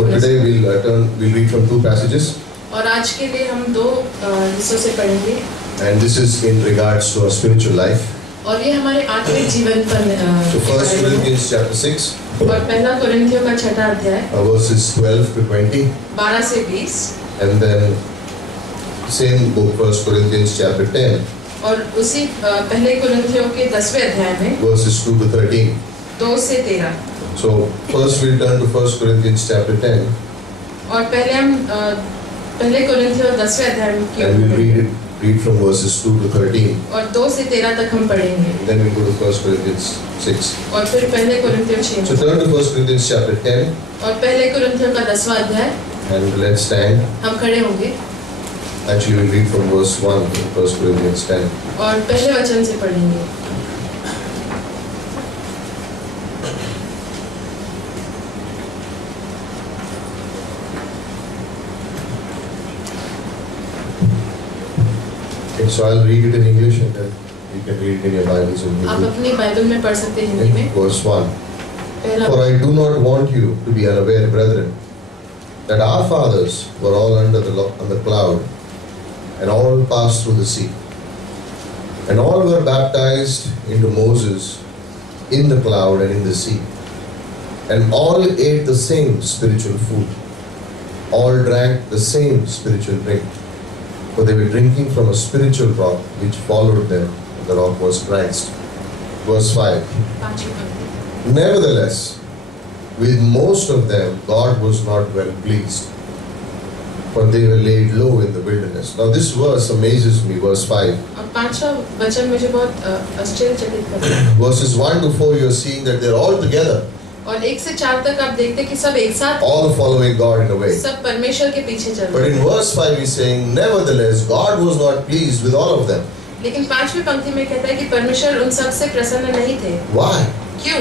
So today we'll read from two passages. और आज के लिए हम दो हिस्सों से पढ़ेंगे. And this is in regards to our spiritual life. और ये हमारे आत्मिक जीवन पर. So 1 Corinthians chapter 6. और पहला कोरिन्थियों का 6वां अध्याय. Verses 12 to 20. 12 से 20. And then same book 1 Corinthians chapter 10. और उसी पहले कोरिन्थियों के 10वें अध्याय में. Verses 2 to 13. 2 से 13. So first we'll turn to 1 Corinthians chapter 10. और पहले हम पहले कोरिन्थियों 10वें अध्याय की. And we'll read from verses 2 to 13. और 2 से 13 तक हम पढ़ेंगे. Then we go to 1 Corinthians 6. और फिर पहले कोरिन्थियों 6. So turn to 1 Corinthians chapter 10. और पहले कोरिन्थियों का 10वां अध्याय. And let's stand. हम खड़े होंगे. Actually we'll read from verse 1 in 1 Corinthians 10. और पहले वचन से पढ़ेंगे. So I'll read it in English and then you can read it in your Bibles in आप Hindi. अपनी बाइबल में पढ़ सकते हैं हिंदी में. Verse 1. पहला. For I do not want you to be unaware, brethren, that our fathers were all on the cloud, and all passed through the sea, and all were baptized into Moses in the cloud and in the sea, and all ate the same spiritual food, all drank the same spiritual drink. For they were drinking from a spiritual rock which followed them, and the rock was Christ. Verse 5. Nevertheless, with most of them God was not well pleased, for they were laid low in the wilderness. Now this verse amazes me, verse 5. अब 5वां वचन मुझे बहुत आश्चर्यचकित करता है. Verses 1 to 4 you are seeing that they are all together. और 1 से 4 तक आप देखते कि सब एक साथ. All following God in a way. सब परमेश्वर के पीछे चल रहे हैं. But in verse 5 he is saying, nevertheless God was not pleased with all of them. लेकिन 5वीं पंक्ति में कहता है कि परमेश्वर उन सब से प्रसन्न नहीं थे. Why? क्यों?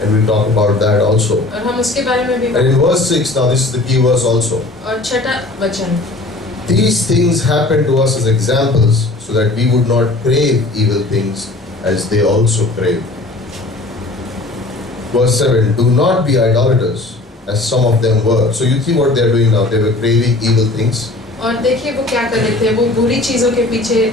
And we'll talk about that also. और हम उसके बारे में भी. And in verse 6, now this is the key verse also. और 6वां वचन. These things happen to us as examples, so that we would not crave evil things as they also crave. Verse 7, do not be idolaters, as some of them were. So you see what they are doing now. They were craving evil things. और देखिए वो क्या कर रहे थे. वो बुरी चीजों के पीछे.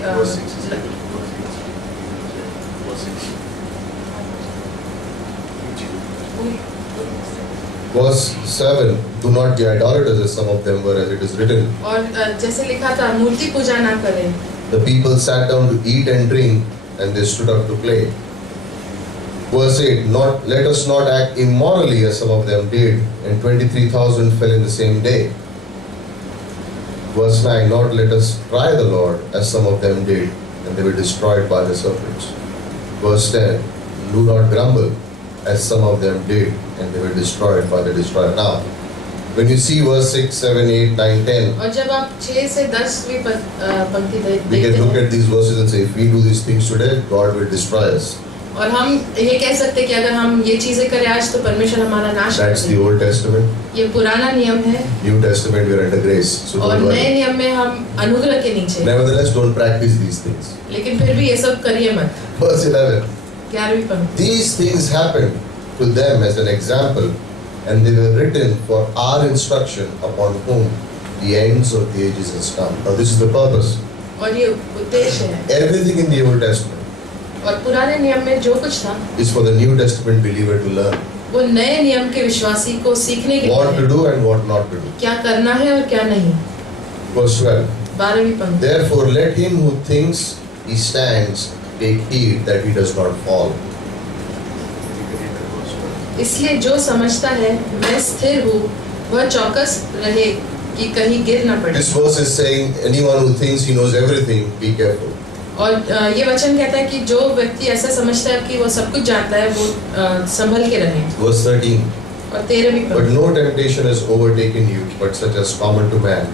Verse 7, do not be idolaters, as some of them were, as it is written. और जैसे लिखा था मूर्ति पूजा ना करें. The people sat down to eat and drink, and they stood up to play. Verse 8, let us not act immorally as some of them did, and 23,000 fell in the same day. Verse 9, not let us try the Lord as some of them did, and they were destroyed by the serpents. Verse 10, do not grumble as some of them did, and they were destroyed by the destroyer. Now, when you see verse 6, 7, 8, 9, 10, और जब आप 6 से 10वीं पंक्ति देखते हैं, we can look at these verses and say, if we do these things today, God will destroy us. और हम ये कह सकते हैं कि अगर हम ये चीजें करें आज तो परमेश्वर हमारा नाश करेगा. That's the Old Testament. ये पुराना नियम है. New Testament we are under grace. So और नए नियम में हम अनुग्रह के नीचे. Nevertheless, don't practice these things. लेकिन फिर भी ये सब करिए मत. Verse 11. 11वीं पंक्ति. These things happened to them as an example, and they were written for our instruction, upon whom the ends of the ages has come. Now this is the purpose. और ये उद्देश्य है. Everything in the Old Testament. और पुराने नियम में जो कुछ था is for the New Testament believer to learn. वो नए नियम के विश्वासी को सीखने के लिए. What to do and what not to do. क्या करना है और क्या नहीं. Verse 12. 12वीं पंक्ति. Therefore let him who thinks he stands take heed that he does not fall. इसलिए जो समझता है मैं स्थिर हूँ वह चौकस रहे कि कहीं गिर न पड़े. This verse is saying anyone who thinks he knows everything, be careful. और ये वचन कहता है कि जो व्यक्ति ऐसा समझता है कि वो सब कुछ जानता है वो संभल के रहे. Verse 13. और 13वीं But no temptation has overtaken you, but such as common to man,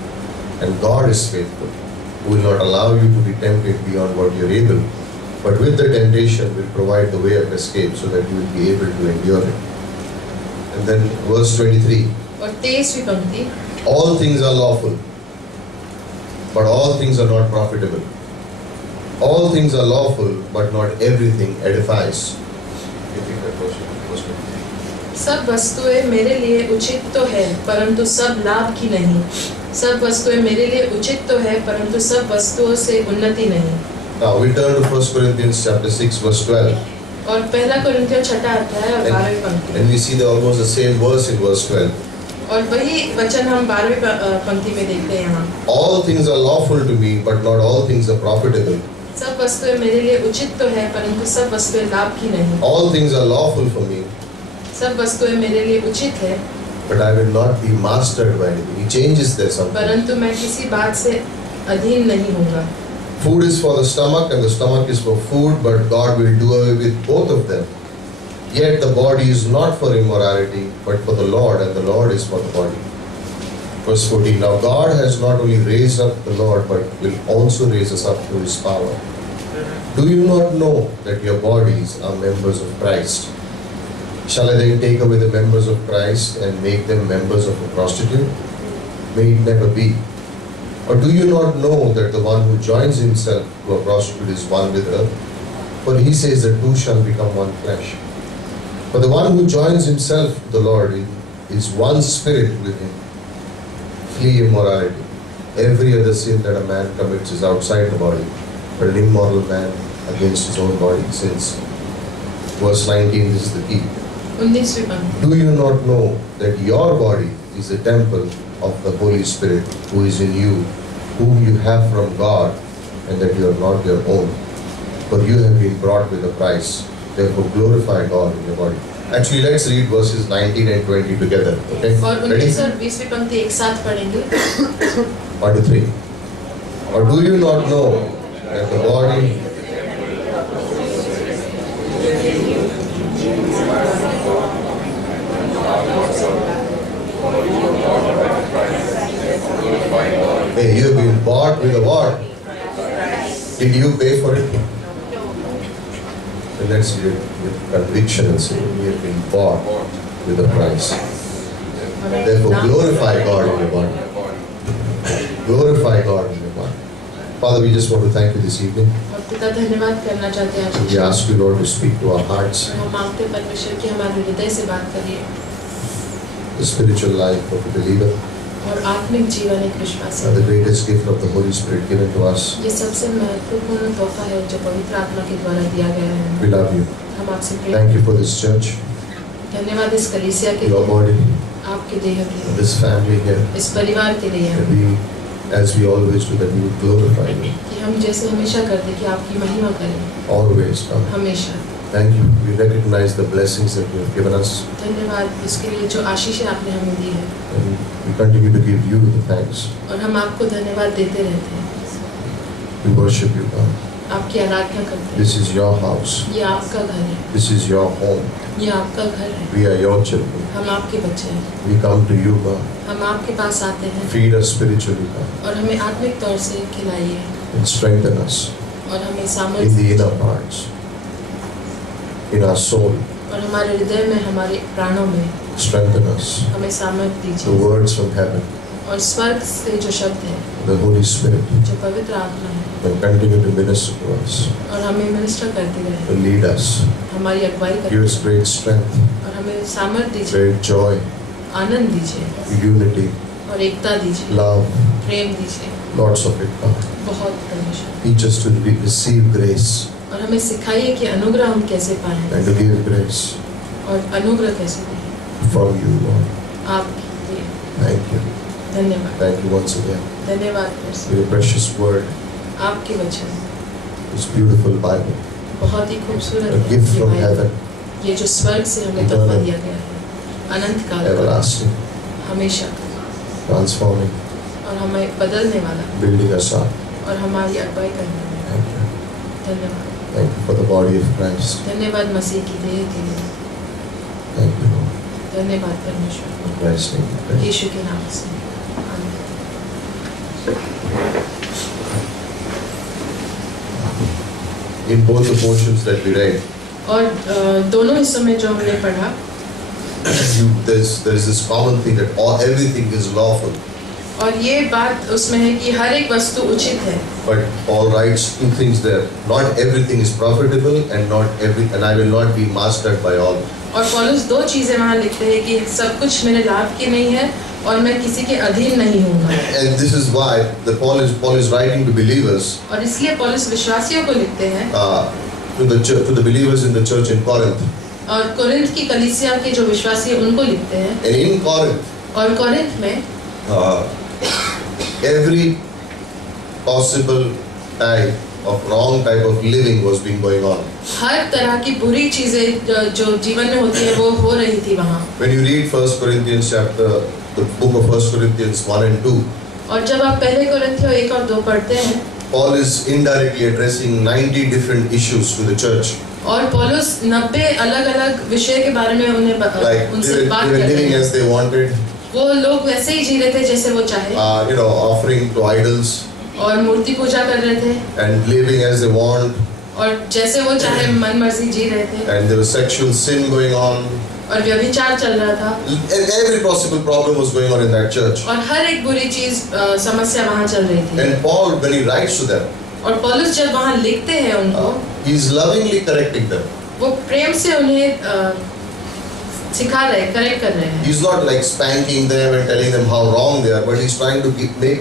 and God is faithful, who will not allow you to be tempted beyond what you are able, but with the temptation will provide the way of escape, so that you will be able to endure it. And then verse 23. और 23वीं पंक्ति. All things are lawful, but all things are not profitable. All things are lawful, but not everything edifies. सब वस्तुएं मेरे लिए उचित तो है, परंतु सब लाभ की नहीं। सब वस्तुएं मेरे लिए उचित तो है, परंतु सब वस्तुओं से उन्नति नहीं। Now we turn to 1 Corinthians chapter 6 verse 12. और पहला कुरिन्थियों 6 अध्याय और 12वीं पंक्ति। And we see almost the same verse in verse 12. और वही वचन हम 12वीं पंक्ति में देखते हैं यहाँ। All things are lawful to me, but not all things are profitable. सब वस्तुएं मेरे लिए उचित तो है, परंतु सब वस्तुएं लाभ की नहीं। All things are lawful for me, सब वस्तुएं मेरे लिए उचित है, but I will not be mastered by anything. He changes there something. परंतु मैं किसी बात से अधीन नहीं होऊंगा। Food is for the stomach and the stomach is for food, but God will do away with both of them. Yet the body is not for immorality, but for the Lord, and the Lord is for the body. Verse 14. Now God has not only raised up the Lord, but will also raise us up through His power. Do you not know that your bodies are members of Christ? Shall I then take away the members of Christ and make them members of a prostitute? May it never be. Or do you not know that the one who joins himself to a prostitute is one with her? For he says that two shall become one flesh. But the one who joins himself to the Lord is one spirit with him. Flee immorality. Every other sin that a man commits is outside the body, but an immoral man against his own body sins. Verse 19 is the key. 19वीं पंक्ति। Do you not know that your body is a temple of the Holy Spirit who is in you, whom you have from God, and that you are not your own? For you have been bought with a price. Therefore glorify God in your body. Actually, let's read verses 19 and 20 together. Okay? और Ready? 19 और 20वीं पंक्ति एक साथ पढ़ेंगे। 1 to 3. Or do you not know that the body Hey, you have been bought with a what? Did you pay for it? And let's read it with conviction and say, we have been bought with a price. Therefore, glorify God in your body. Glorify God in your body. Father, we just want to thank you this evening. और पिता धन्यवाद करना चाहते हैं आज। We ask you, Lord, to speak to our hearts, हम मांगते हैं परमेश्वर कि हमारे हृदय से बात करिए। the spiritual life of a believer, और आत्मिक जीवन एक विश्वासी and the greatest gift of the Holy Spirit given to us. ये सबसे महत्वपूर्ण तोहफा है जो पवित्र आत्मा के द्वारा दिया गया है। We love you. हम आपसे प्रेम Thank you for this church, धन्यवाद इस कलीसिया के your लिए, body, आपके देह के लिए, this family here. इस परिवार के लिए, That we, as we always do, that we would glorify you. कि हम जैसे हमेशा करते कि आपकी महिमा करें। Always, God. हमेशा। Thank you. We recognize the blessings that you have given us, धन्यवाद इसके लिए जो आशीषें आपने हमें दी है, and we continue to give you the thanks. और हम आपको धन्यवाद देते रहते हैं। We worship you, God. आपकी आराधना करते हैं। This is your house. ये आपका घर है, This is your home. ये आपका घर है। We are your children. हम आपके बच्चे हैं। We come to you, God. हम आपके पास आते हैं Feed us spiritually, God, और हमें आत्मिक तौर से खिलाइए and strengthen us और हमें in the सामर्थ्य inner parts, in our soul. और हमारे हृदय में, हमारे प्राणों में Strengthen us. हमें सामर्थ्य The दीजिए। words from heaven, और स्वर्ग से जो शब्द है, the Holy Spirit, जो पवित्र आत्मा है, will continue to minister to us, और हमें मिनिस्टर करते रहे, to lead us. हमारी अगुवाई Give करते us great strength, और हमें सामर्थ्य दीजिए, great joy, आनंद दीजिए unity, और एकता दीजिए, love, प्रेम दीजिए, lots of it, God. बहुत परमेश्वर। Teach us to receive grace और हमें सिखाइए कि अनुग्रह हम कैसे पाएं and to give grace और अनुग्रह कैसे दें from you, Lord. आपके लिए। Thank you. धन्यवाद, Thank you once again धन्यवाद फिर से। for your precious word, आपके वचन this beautiful Bible, बहुत ही खूबसूरत a है। gift ये from बाइबल, heaven, ये जो स्वर्ग से हमें तोहफा दिया गया है, अनंत काल का, everlasting, हमेशा transforming, और हमें बदलने वाला building us up. और हमारी अगुवाई करने वाला। Thank you. धन्यवाद, Thank you for the body of Christ. धन्यवाद मसीह की देह के लिए। Thank you, Lord. धन्यवाद परमेश्वर, In Christ's name we pray. यीशु के नाम से आमीन। In both the portions that we read, और दोनों हिस्सों में जो हमने पढ़ा, there is this common thing that everything is lawful. और ये बात उसमें है कि हर एक वस्तु उचित है, But Paul writes two things there. Not everything is profitable, and I will not be mastered by all. और पौलुस दो चीजें वहाँ लिखते हैं कि सब कुछ मेरे लाभ की नहीं है और मैं किसी के अधीन नहीं हूँगा। And this is why Paul is writing to believers, और इसलिए पौलुस विश्वासियों को लिखते हैं, to the believers in the church in Corinth. और कोरिन्थ की कलीसिया के जो विश्वासी हैं उनको लिखते हैं। And in Corinth, और कोरिन्थ में every possible type of wrong type of living was being going on. हर तरह की बुरी चीजें जो जीवन में होती है वो हो रही थी वहाँ। When you read 1 Corinthians chapter, the book of 1 Corinthians 1 and 2, और जब आप पहले कोरिन्थियों 1 और 2 पढ़ते हैं, Paul is indirectly addressing 90 different issues to the church. और पौलुस 90 अलग-अलग विषय के बारे में Like उनसे they बात were करते living हैं। as they wanted, वो लोग वैसे ही जी रहे थे जैसे वो चाहे, offering to idols और मूर्ति पूजा कर रहे थे, and living as they want, और जैसे वो चाहे मन मर्जी जी रहे थे, and there was sexual sin going on, और व्यभिचार चल रहा था, and every possible problem was going on in that church. और हर एक बुरी चीज समस्या वहाँ चल रही थी। And Paul, when he writes to them, और पौलुस जब वहाँ लिखते हैं उनको, he is lovingly correcting them. वो प्रेम से उन्हें सिखा रहे, करेक्ट कर रहे हैं। He's not like spanking them and telling them how wrong they are, but he's trying to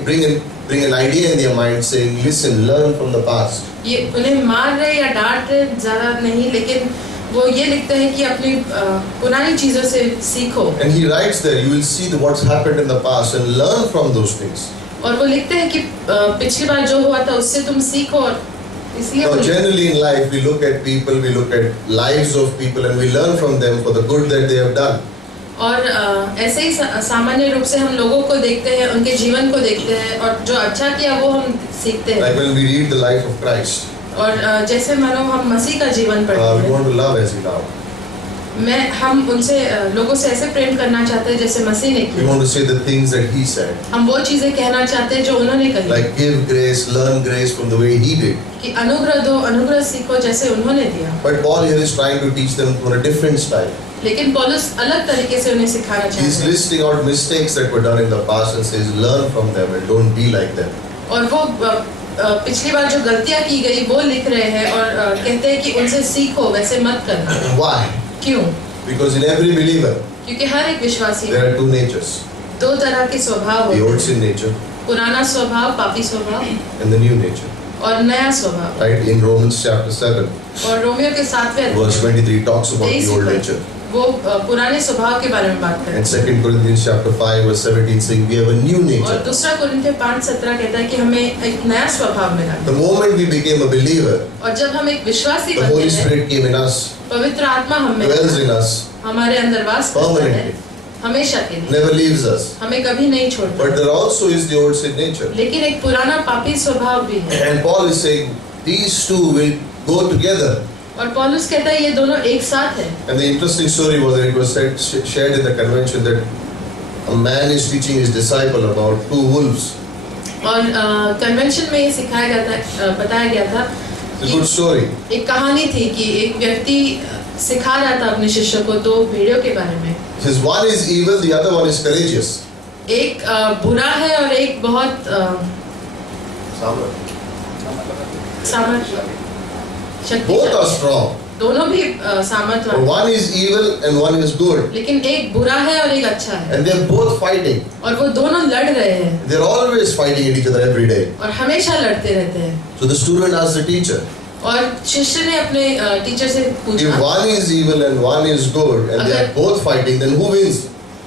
bring an idea in their mind, saying, "Listen, learn from the past." ये उन्हें मार रहे या डांट रहे ज़्यादा नहीं, लेकिन वो ये लिखते हैं कि अपनी पुरानी चीज़ों से सीखो। And he writes there, you will see what's happened in the past and learn from those things. और वो लिखते हैं कि पिछली बार जो हुआ था उससे तुम सीखो, और इसलिए Now, generally in life, we look at people, we look at lives of people, and we learn from them for the good that they have done. और ऐसे ही सामान्य रूप से हम लोगों को देखते हैं, उनके जीवन को देखते हैं, और जो अच्छा किया वो हम सीखते हैं। Like when we read the life of Christ, और जैसे मानो हम मसीह का जीवन पढ़ते we हैं, want to love as he loved. हम उनसे लोगों से ऐसे प्रेम करना चाहते हैं जैसे मसीह ने We किया। want to say the things that he said. हम वो चीजें कहना चाहते हैं जो उन्होंने कही, Like give grace, learn grace from the way he did. कि अनुग्रह दो, अनुग्रह सीखो जैसे उन्होंने दिया। But Paul here is trying to teach them for a different style. लेकिन पौलुस अलग तरीके से उन्हें सिखाना He's चाहते हैं, listing out mistakes that were done in the past and says, learn from them and don't be like them. और वो पिछली बार जो गलतियां की गई वो लिख रहे हैं, और कहते हैं कि उनसे सीखो, वैसे मत करना। Why? क्यों? Because in every believer, क्योंकि हर एक विश्वासी there are two natures. दो तरह के स्वभाव The होते old हैं, sin nature पुराना स्वभाव, पापी स्वभाव, and the new nature. और नया स्वभाव। Right? In Romans chapter 7, और रोमियो के 7वें verse अध्याय 23 talks about the old nature. वो पुराने स्वभाव के बारे में बात करते And हैं। 2 Corinthians chapter 5 verse 17 saying we have a new और nature. दूसरा कोरिन्थियों 5:17 कहता है कि हमें एक नया स्वभाव मिला। The moment we became a believer, और जब हम एक विश्वासी the बनते Holy हैं, Spirit came in us, पवित्र आत्मा हम में dwells in us, हमारे अंदर वास करता है, permanently, हमेशा के लिए, never leaves us. हमें कभी नहीं छोड़ता। But there also is the old sin nature. लेकिन एक पुराना पापी स्वभाव भी है, And Paul is saying these two will go together. और पौलुस कहता है ये दोनों एक साथ है। And the interesting story was that it was shared in the convention that a man is teaching his disciple about two wolves. और कन्वेंशन में ये सिखाया गया था, बताया गया था It's a good story. एक कहानी थी कि एक व्यक्ति सिखा रहा था अपने शिष्य को दो भेड़ियों के बारे में। He says one is evil, the other one is courageous. एक बुरा है और एक बहुत शक्तिशाली। Both are strong. दोनों भी सामर्थ्य But one is evil and one is good. लेकिन एक बुरा है और एक अच्छा है, And they're both fighting. और वो दोनों लड़ रहे हैं, They're always fighting at each other every day. और हमेशा लड़ते रहते हैं। So the student asks the teacher, और शिष्य ने अपने टीचर से if पूछा, one is evil and one is good and they are both fighting, then who wins?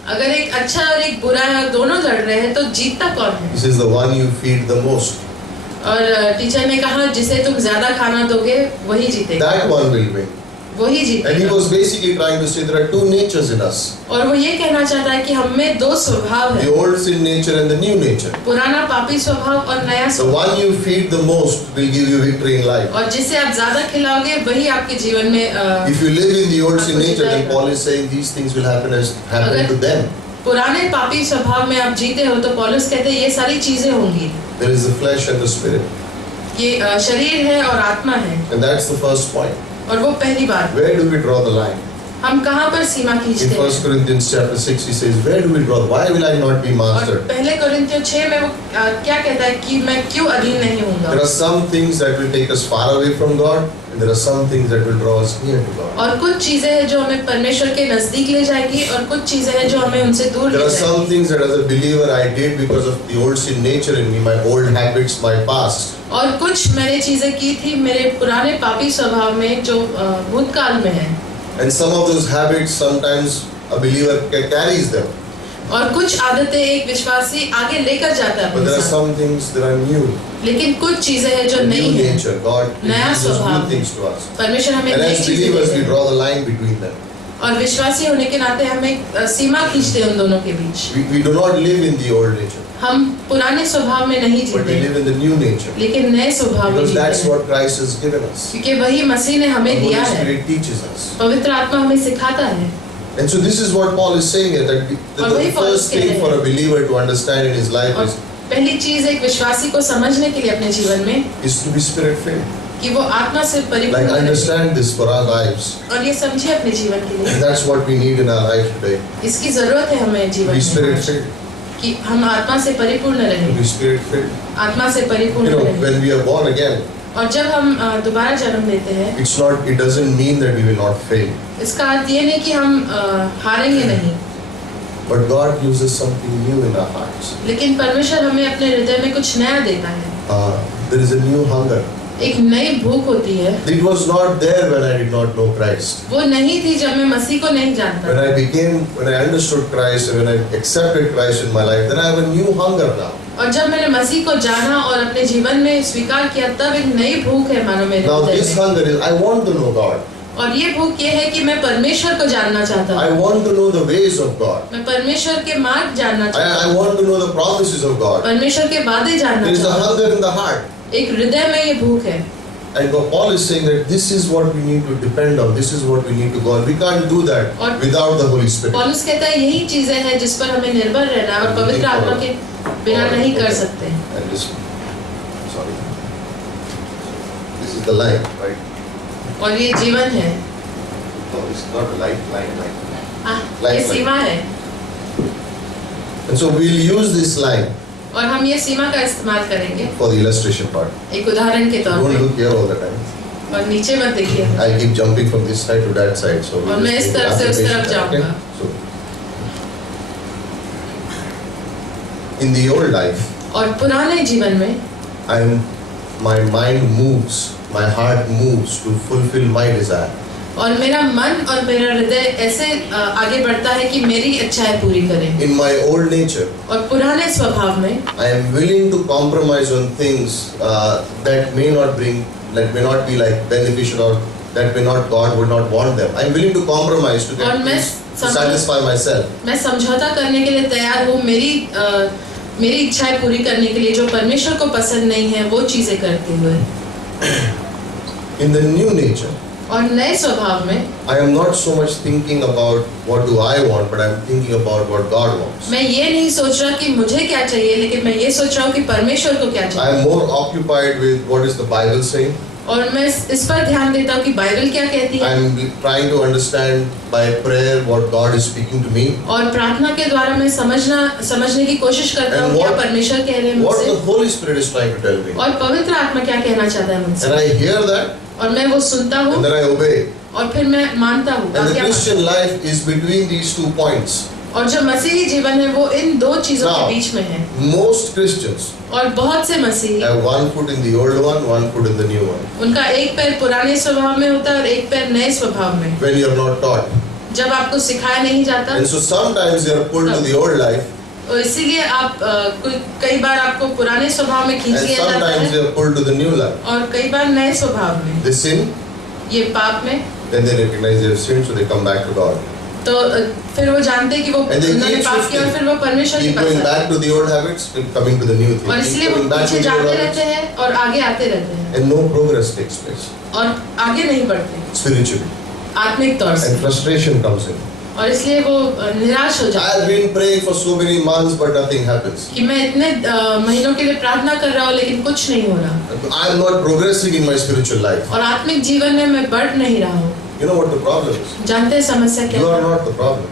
अगर एक अच्छा और एक बुरा है और दोनों लड़ रहे हैं तो जीतता कौन है? He says the one you feed the most. और टीचर ने कहा जिसे तुम ज्यादा खाना दोगे वही जीतेगा, That one will win. वही And he जीतेगा। was basically trying to say there are two natures in us. और वो ये कहना चाहता है कि हम में दो स्वभाव है, The old sin nature and the new nature. पुराना पापी स्वभाव और नया The स्वभाव। one you feed the most will give you victory in life. और जिसे आप ज्यादा खिलाओगे वही आपके जीवन में If you live in the old sin nature, then Paul is saying these things will happen to them. पुराने पापी स्वभाव में आप जीते हो तो पौलुस कहते हैं ये सारी चीजें होंगी। There is the flesh and the spirit. ये शरीर है और आत्मा है, And that's the first point. और वो पहली बात। Where do we draw the line? हम कहाँ पर सीमा खींचते In 1 हैं? Corinthians chapter 6 he says, where do we draw? Why will I not be और mastered? पहले कोरिन्थियों 6 में वो क्या कहता है कि मैं क्यों अधीन नहीं There हूँगा? are some things that will take us far away from God, and There are some things that will draw us near to God. और कुछ चीजें हैं जो हमें परमेश्वर के नजदीक ले जाएगी और कुछ चीजें हैं जो हमें उनसे दूर There ले are some जाएगी। things that as a believer I did because of the old sin nature in me, my old habits, my past. और कुछ मैंने चीजें की थी मेरे पुराने पापी स्वभाव में जो भूतकाल में है। And some of those habits sometimes a believer carries them. और कुछ आदतें एक विश्वासी आगे लेकर जाता है But there are अपने साथ। some things that are new. लेकिन कुछ चीजें हैं जो A नई new हैं। nature. God नया introduces स्वभाव new है। things to us. परमेश्वर हमें And नई as चीजें believers देते we हैं। draw the line between them. और विश्वासी होने के नाते हमें सीमा खींचते हैं उन दोनों के बीच। We do not live in the old nature, हम पुराने स्वभाव में नहीं but we जीते live in the new nature. लेकिन नए स्वभाव में Because जीते that's हैं what Christ has given us. क्योंकि वही मसीह ने The हमें Holy दिया है। Spirit teaches us. पवित्र आत्मा हमें सिखाता है। And so this is what Paul is saying here, that और the वही Paul first कह रहे thing हैं। for a believer to understand in his life और पहली चीज एक विश्वासी को समझने के लिए अपने जीवन में is to be spirit filled. कि वो आत्मा से Like परिपूर्ण रहे। understand this for our lives. और ये समझे अपने जीवन के लिए। And that's what we need in our life today. इसकी जरूरत है हमें जीवन Be spirit में filled. कि हम आत्मा से परिपूर्ण To रहें। be spirit filled. आत्मा से परिपूर्ण You know, रहें। when we are born again, और जब हम दोबारा जन्म लेते हैं it doesn't mean that we will not fail. इसका अर्थ ये नहीं कि हम हारेंगे नहीं, But God uses something new in our hearts. लेकिन परमेश्वर हमें अपने हृदय में कुछ नया देता है। There is a new hunger. एक नई भूख होती है। It was not there when I did not know Christ. वो नहीं थी जब मैं मसीह को नहीं जानता। When I understood Christ and when I accepted Christ in my life, then I have a new hunger now. और जब मैंने मसीह को जाना और अपने जीवन में स्वीकार किया तब एक नई भूख है मानो मेरे Now हृदय this में। hunger is, I want to know God. और ये भूख ये है कि मैं परमेश्वर को जानना चाहता I हूँ। want to know the ways of God. मैं परमेश्वर के मार्ग जानना चाहता I हूँ। want to know the promises of God. परमेश्वर के वादे जानना There is a चाहता हूँ। hunger in the heart. एक हृदय में ये भूख है। And what Paul is saying that this is what we need to depend on. This is what we need to go on. We can't do that और without the Holy Spirit. पौलुस कहता है यही चीजें हैं जिस पर हमें निर्भर रहना है और पवित्र आत्मा के बिना नहीं कर सकते। And this, sorry, this is the line, right? और ये जीवन है। No, it's not a line. ये सीमा है। And so we'll use this line और हम ये सीमा का इस्तेमाल करेंगे for the illustration part. एक उदाहरण के तौर Don't पे। look here all the time. और नीचे मत देखिए। I keep jumping from this side to that side. So और मैं इस तरफ से उस तरफ जाऊंगा। So in the old life, और पुराने जीवन में my mind moves, my heart moves to fulfill my desire. और मेरा मन और मेरा हृदय ऐसे आगे बढ़ता है कि मेरी इच्छाएं पूरी करें। In my old nature, और पुराने स्वभाव में I am willing to compromise on things that may not be like beneficial or that may not God would not want them. I am willing to compromise to और get मैं things to satisfy myself. मैं समझौता करने के लिए तैयार हूँ मेरी इच्छाएं पूरी करने के लिए जो परमेश्वर को पसंद नहीं है वो चीजें करते हुए। In the new nature, और नए स्वभाव में I am not so much thinking about what do I want, but I am thinking about what God wants. मैं ये नहीं सोच रहा कि मुझे क्या चाहिए, लेकिन मैं ये सोच रहा हूँ कि परमेश्वर को क्या I चाहिए। am more occupied with what is the Bible saying. और मैं इस पर ध्यान देता हूँ कि बाइबल क्या कहती I है। am trying to understand by prayer what God is speaking to me. और प्रार्थना के द्वारा मैं समझने की कोशिश करता हूँ क्या परमेश्वर कह रहे हैं What the मुझसे। Holy Spirit is trying to tell me. और पवित्र आत्मा क्या कहना चाहता है And मुझसे। I hear that और मैं वो सुनता हूँ and then I obey. और फिर मैं मानता हूँ। And the आज्ञा Christian life is between these two points. और जो मसीही जीवन है वो इन दो चीजों Now, के बीच में है। most Christians और बहुत से मसीही have one foot in the old one, one foot in the new one. उनका एक पैर पुराने स्वभाव में होता है और एक पैर नए स्वभाव में। When you are not taught. जब आपको सिखाया नहीं जाता And so sometimes you are pulled to the old life और इसीलिए आप कई बार आपको पुराने स्वभाव में खींच and लिया जाता sometimes है you are pulled to the new life. और कई बार नए स्वभाव में। They sin, ये पाप में then they recognize they have sinned, so they come back to God. तो फिर वो जानते हैं कि वो And they उन्होंने keep पाप किया और shifting. फिर वो परमेश्वर के Keep पास going आते हैं। back to the old habits, keep coming to the new things. और Keep इसलिए वो coming back to पीछे the old जाते habits. रहते हैं और आगे आते रहते हैं And no progress takes place और आगे नहीं बढ़ते spiritually. आत्मिक तौर से। And frustration comes in. और इसलिए वो निराश हो I जाते have been praying for so many months, but nothing happens. कि मैं इतने महीनों के लिए प्रार्थना कर रहा हूँ लेकिन कुछ नहीं हो रहा I am not progressing in my spiritual life. और आत्मिक जीवन में मैं बढ़ नहीं रहा हूँ। You know what the problem is? जानते हैं समस्या क्या You are है? not the problem.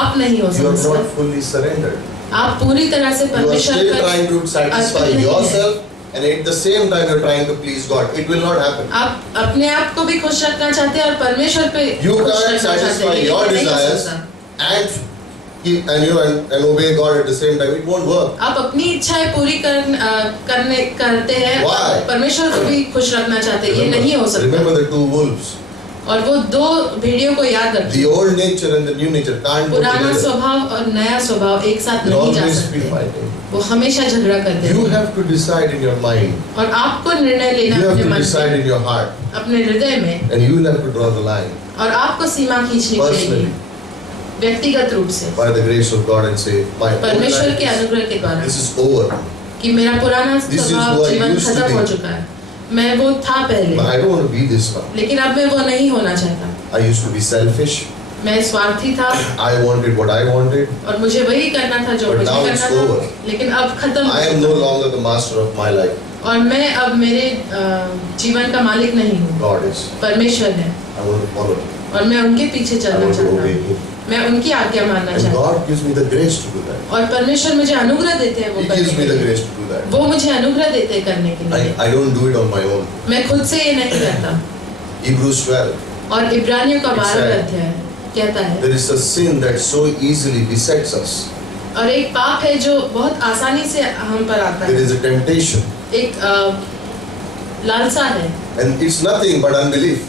आप नहीं हो You are समस्या। not fully surrendered. आप पूरी तरह से You are परमेश्वर still पर trying to satisfy अर्पित नहीं yourself and at the same time you're trying to please God. It will not happen. आप अपने आप को भी खुश रखना चाहते हैं और परमेश्वर पे You खुश can't रखना चाहते satisfy हैं, your ये नहीं हो desires सकता। and obey God at the same time. It won't work. आप अपनी इच्छाएं पूरी करते हैं, Why? परमेश्वर को भी खुश रखना चाहते हैं, ये नहीं हो सकता। Remember the two wolves. और वो दो भेड़ियों को याद रखिए। The old nature and the new nature can't go पुराना together. स्वभाव और नया स्वभाव एक साथ They'll नहीं जा always be सकते। fighting. वो हमेशा झगड़ा करते You हैं। have to decide in your mind. और आपको निर्णय लेना You have अपने to मन decide in में, your heart. अपने हृदय में, And you will have to draw the line और आपको सीमा खींचनी चाहिए personally व्यक्तिगत रूप से, by the grace of God and say, my old परमेश्वर life के अनुग्रह के द्वारा, this is over. कि मेरा पुराना This is स्वभाव who I जीवन used to खत्म be. हो चुका है। मैं वो था पहले, But I don't want to be this now. लेकिन अब मैं वो नहीं होना चाहता। I used to be selfish. मैं स्वार्थी था I wanted what I wanted. और मुझे वही करना था जो But मुझे now it's करना over. था, लेकिन अब खत्म हो I am चुका no है। longer the master of my life. और मैं अब मेरे जीवन का मालिक नहीं हूँ, God is. परमेश्वर है, I want to follow Him. और मैं उनके पीछे I चलना want to चाहता obey हूँ, Him. मैं उनकी आज्ञा मानना And चाहता हूँ। God gives me the grace to do that. और परमेश्वर मुझे अनुग्रह देते हैं वो He करने gives me के the लिए। grace to do that. वो मुझे अनुग्रह देते हैं करने के लिए। I don't do it on my own. मैं खुद से ये नहीं करता। Hebrews 12. और इब्रानियों का 12 Exactly. अध्याय कहता है, There is a sin that so easily besets us. और एक पाप है जो बहुत आसानी से हम पर आता There है, is a temptation. एक लालसा है, And it's nothing but unbelief.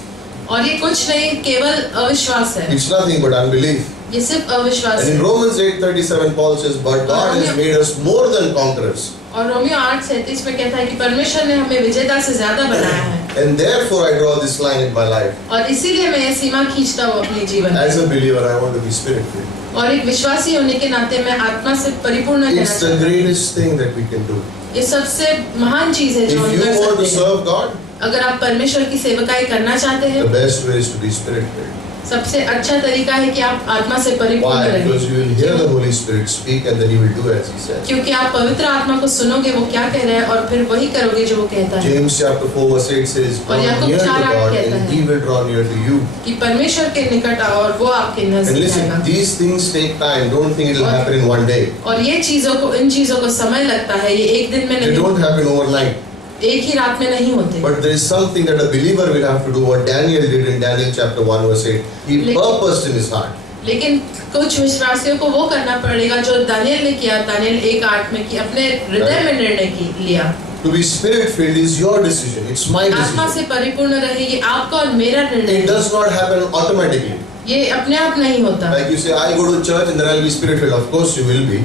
और ये कुछ नहीं केवल अविश्वास है, It's nothing but unbelief. ये सिर्फ अविश्वास And in है। Romans 8:37 Paul says, but God has made us more than conquerors. और रोमियो 8:37 में कहता है कि परमेश्वर ने हमें विजेता से ज्यादा बनाया है, And therefore I draw this line in my life. और इसीलिए मैं ये सीमा खींचता हूँ अपने जीवन As में। a believer, I want to be spirit-filled. और एक विश्वासी होने के नाते मैं आत्मा से परिपूर्ण रहना It's the चाहता हूँ। greatest thing that we can do. ये सबसे महान चीज है जो If हम you कर want to सकते हैं। serve God, अगर आप परमेश्वर की सेवकाई करना चाहते हैं, the best way is to be spirit-filled. सबसे अच्छा तरीका है कि आप आत्मा से परिपूर्ण Why? Because you will hear the रहें, Holy Spirit speak and then you will do as He says. क्योंकि आप पवित्र आत्मा को सुनोगे वो क्या कह रहा है और फिर वही करोगे जो वो कहता है। James chapter 4 verse 8 says, और draw Yakub near to 4:8 God कहता and है, He will draw near to you. कि परमेश्वर के निकट आओ और वो आपके And नजदीक listen, आएगा। these things take time. Don't think it will happen in one day. और ये इन चीजों को समय लगता है, ये एक दिन में They नहीं, don't happen overnight. एक ही रात में नहीं होते। But there is something that a believer will have to do. What Daniel did in Daniel chapter 1 verse 8. He purposed in his heart. लेकिन कुछ विश्वासियों को वो करना पड़ेगा जो दानियल ने किया, दानियल 1:8 में, कि अपने हृदय में निर्णय लिया। To be spirit-filled is your decision. It's my आत्मा decision. से परिपूर्ण रहे, ये आपका और मेरा निर्णय It है। does not happen automatically. ये अपने आप नहीं होता। Like you say, I go to church and then I'll be spirit-filled. Of course you will be.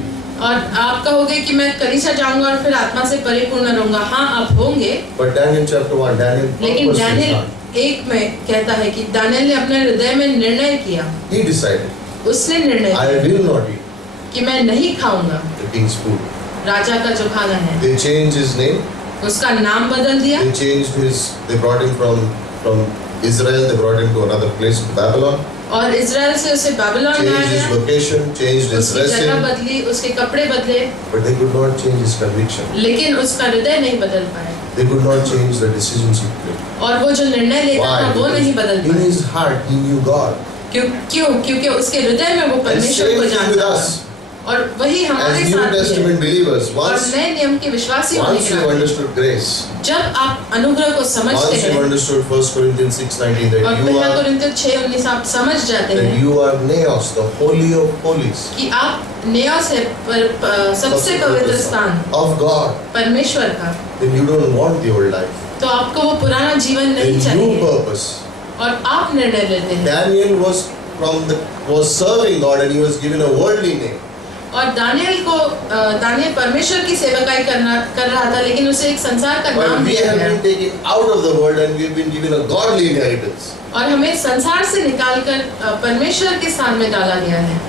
और आप कहोगे कि मैं कलीसिया जाऊंगा और फिर आत्मा से परिपूर्ण रहूंगा, हाँ आप होंगे। But Daniel chapter 1, Daniel लेकिन purposed in his Daniel heart. 1 में कहता है कि दानियल ने अपने हृदय में निर्णय किया, He decided, उसने निर्णय I किया will not eat कि मैं नहीं खाऊंगा the king's food. राजा का जो खाना है। They changed his name. उसका नाम बदल दिया, They brought him from Israel. They brought him to another place, to Babylon. और इजराइल से उसे बाबिलोन लाया Changed his गया, location, changed his उसकी जगह dressing. बदली, उसके कपड़े बदले, But they could not change his conviction. लेकिन उसका हृदय नहीं बदल पाया। They could not change the decisions he took. और वो जो निर्णय लेता Why? था वो नहीं बदल Because in पाया। his heart he knew God. क्योंकि उसके हृदय में वो And परमेश्वर same को thing with जानता us. था। और वही हमारे As New साथ भी Testament है। believers, और once नए नियम के विश्वासी होने you के नाते, understood grace, जब आप अनुग्रह को समझते once you हैं understood 1 Corinthians 6:19 और that you पहला are कोरिन्थियों 6:19 आप समझ जाते हैं Neos, the holy of holies कि आप नेओस है, सबसे पवित्र स्थान of God, परमेश्वर का, then you don't want the old life. तो आपको वो पुराना जीवन नहीं Then you चाहिए purpose. और आप निर्णय लेते हैं। Daniel was serving God and he was given a worldly name. और दानियल परमेश्वर की सेवकाई कर रहा था, लेकिन उसे एक संसार का But नाम we दिया have गया been taken out of the world and we have been given a godly inheritance. और हमें संसार से निकालकर परमेश्वर के स्थान में डाला गया है।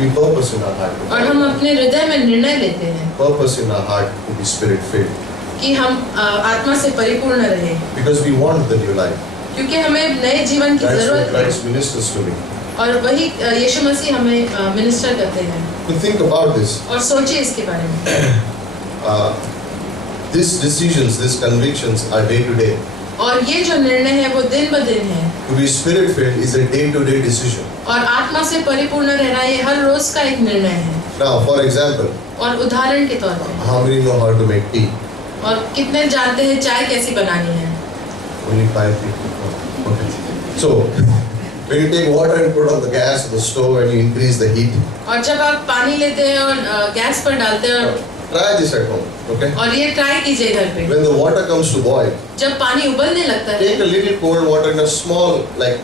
We purpose in our heart. और हम अपने हृदय में निर्णय लेते हैं Purpose in our heart to be spirit filled. कि हम आत्मा से परिपूर्ण रहे, Because we want the new life. क्योंकि हमें नए जीवन की That's what जरूरत है। Christ ministers to me. और वही यीशु मसीह हमें मिनिस्टर करते हैं। To think about this. और सोचिए इसके बारे में। These decisions, these convictions are day to day. और ये जो निर्णय है वो दिन ब दिन है। To be spirit filled is a day to day decision. और आत्मा से परिपूर्ण रहना ये हर रोज का एक निर्णय है। Now, for example, और उदाहरण के तौर पर, how many know how to make tea? और कितने जानते हैं चाय कैसी बनानी है? Only 5 people. Okay. So, when you take water and put on the gas or the stove and you increase the heat, और जब आप पानी लेते हैं और गैस पर डालते हैं try this at home. Okay. और ये ट्राई कीजिए घर पे। When the water comes to boil, जब पानी उबलने लगता है, take a little cold water in a small like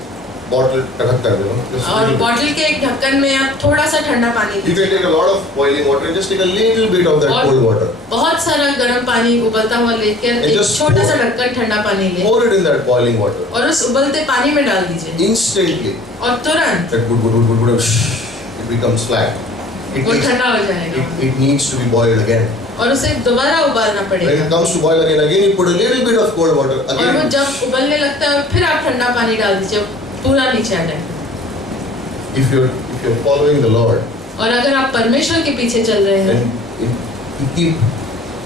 bottle, ढक्कन, you know, just और little bit. बॉटल के एक ढक्कन में आप थोड़ा सा ठंडा पानी You can लीजिए take a lot of boiling water and just take a little bit of that और cold water. बहुत सारा गर्म पानी उबलता हुआ लेकर एक just छोटा सा pour. ढक्कन ठंडा पानी ले Pour it in that boiling water. और उस उबलते पानी में डाल दीजिए Instantly, और तुरंत that good, it becomes flat. It, वो takes, ठंडा हो जाएगा it needs to be boiled again. और उसे दोबारा उबालना When it पड़ेगा comes to boil again you put a little bit of cold water और वो again. जब उबलने लगता है फिर आप ठंडा पानी डाल दीजिए, पूरा नीचे आ जाएगा। If you're following the Lord और अगर आप परमेश्वर के पीछे चल रहे हैं and you keep